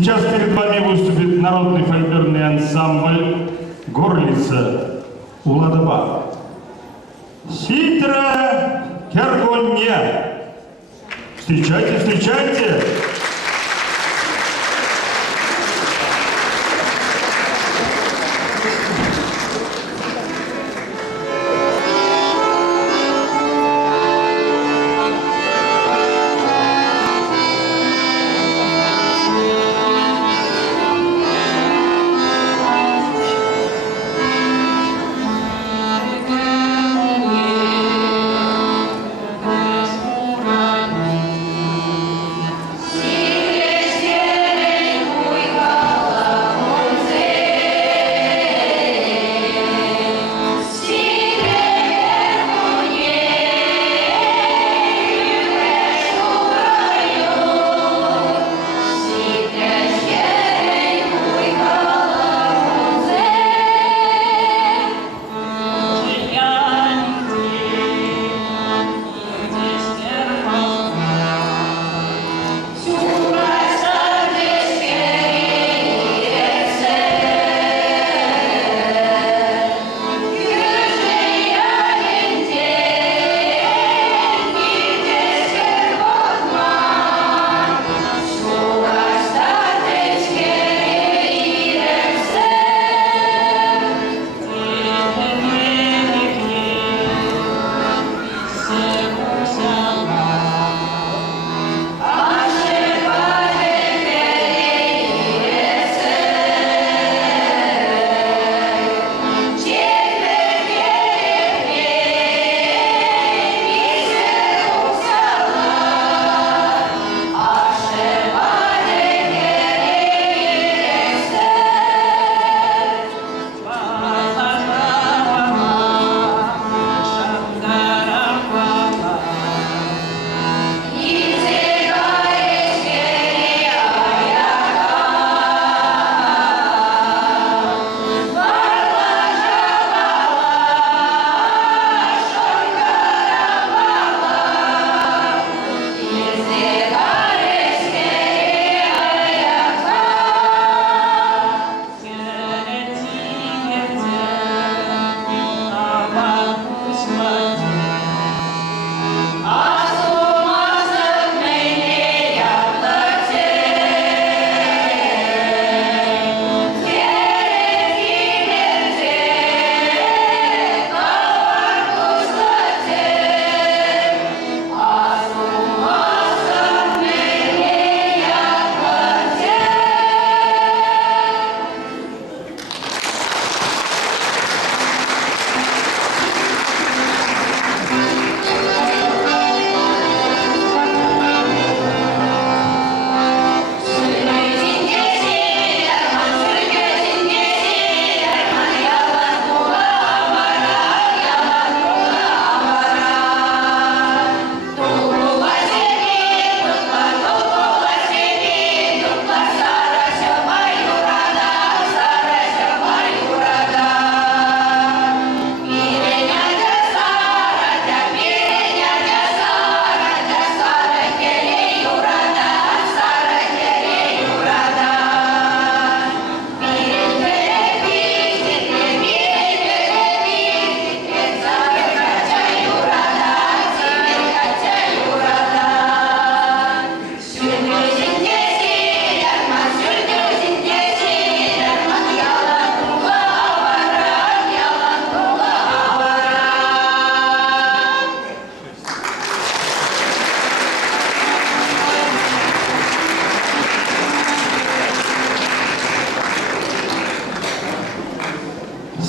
Сейчас перед вами выступит народный фольклорный ансамбль «Горлица Уладаба». Ситра Кергонья. Встречайте, встречайте!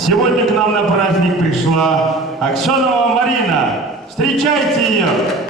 Сегодня к нам на праздник пришла Аксенова Марина. Встречайте ее!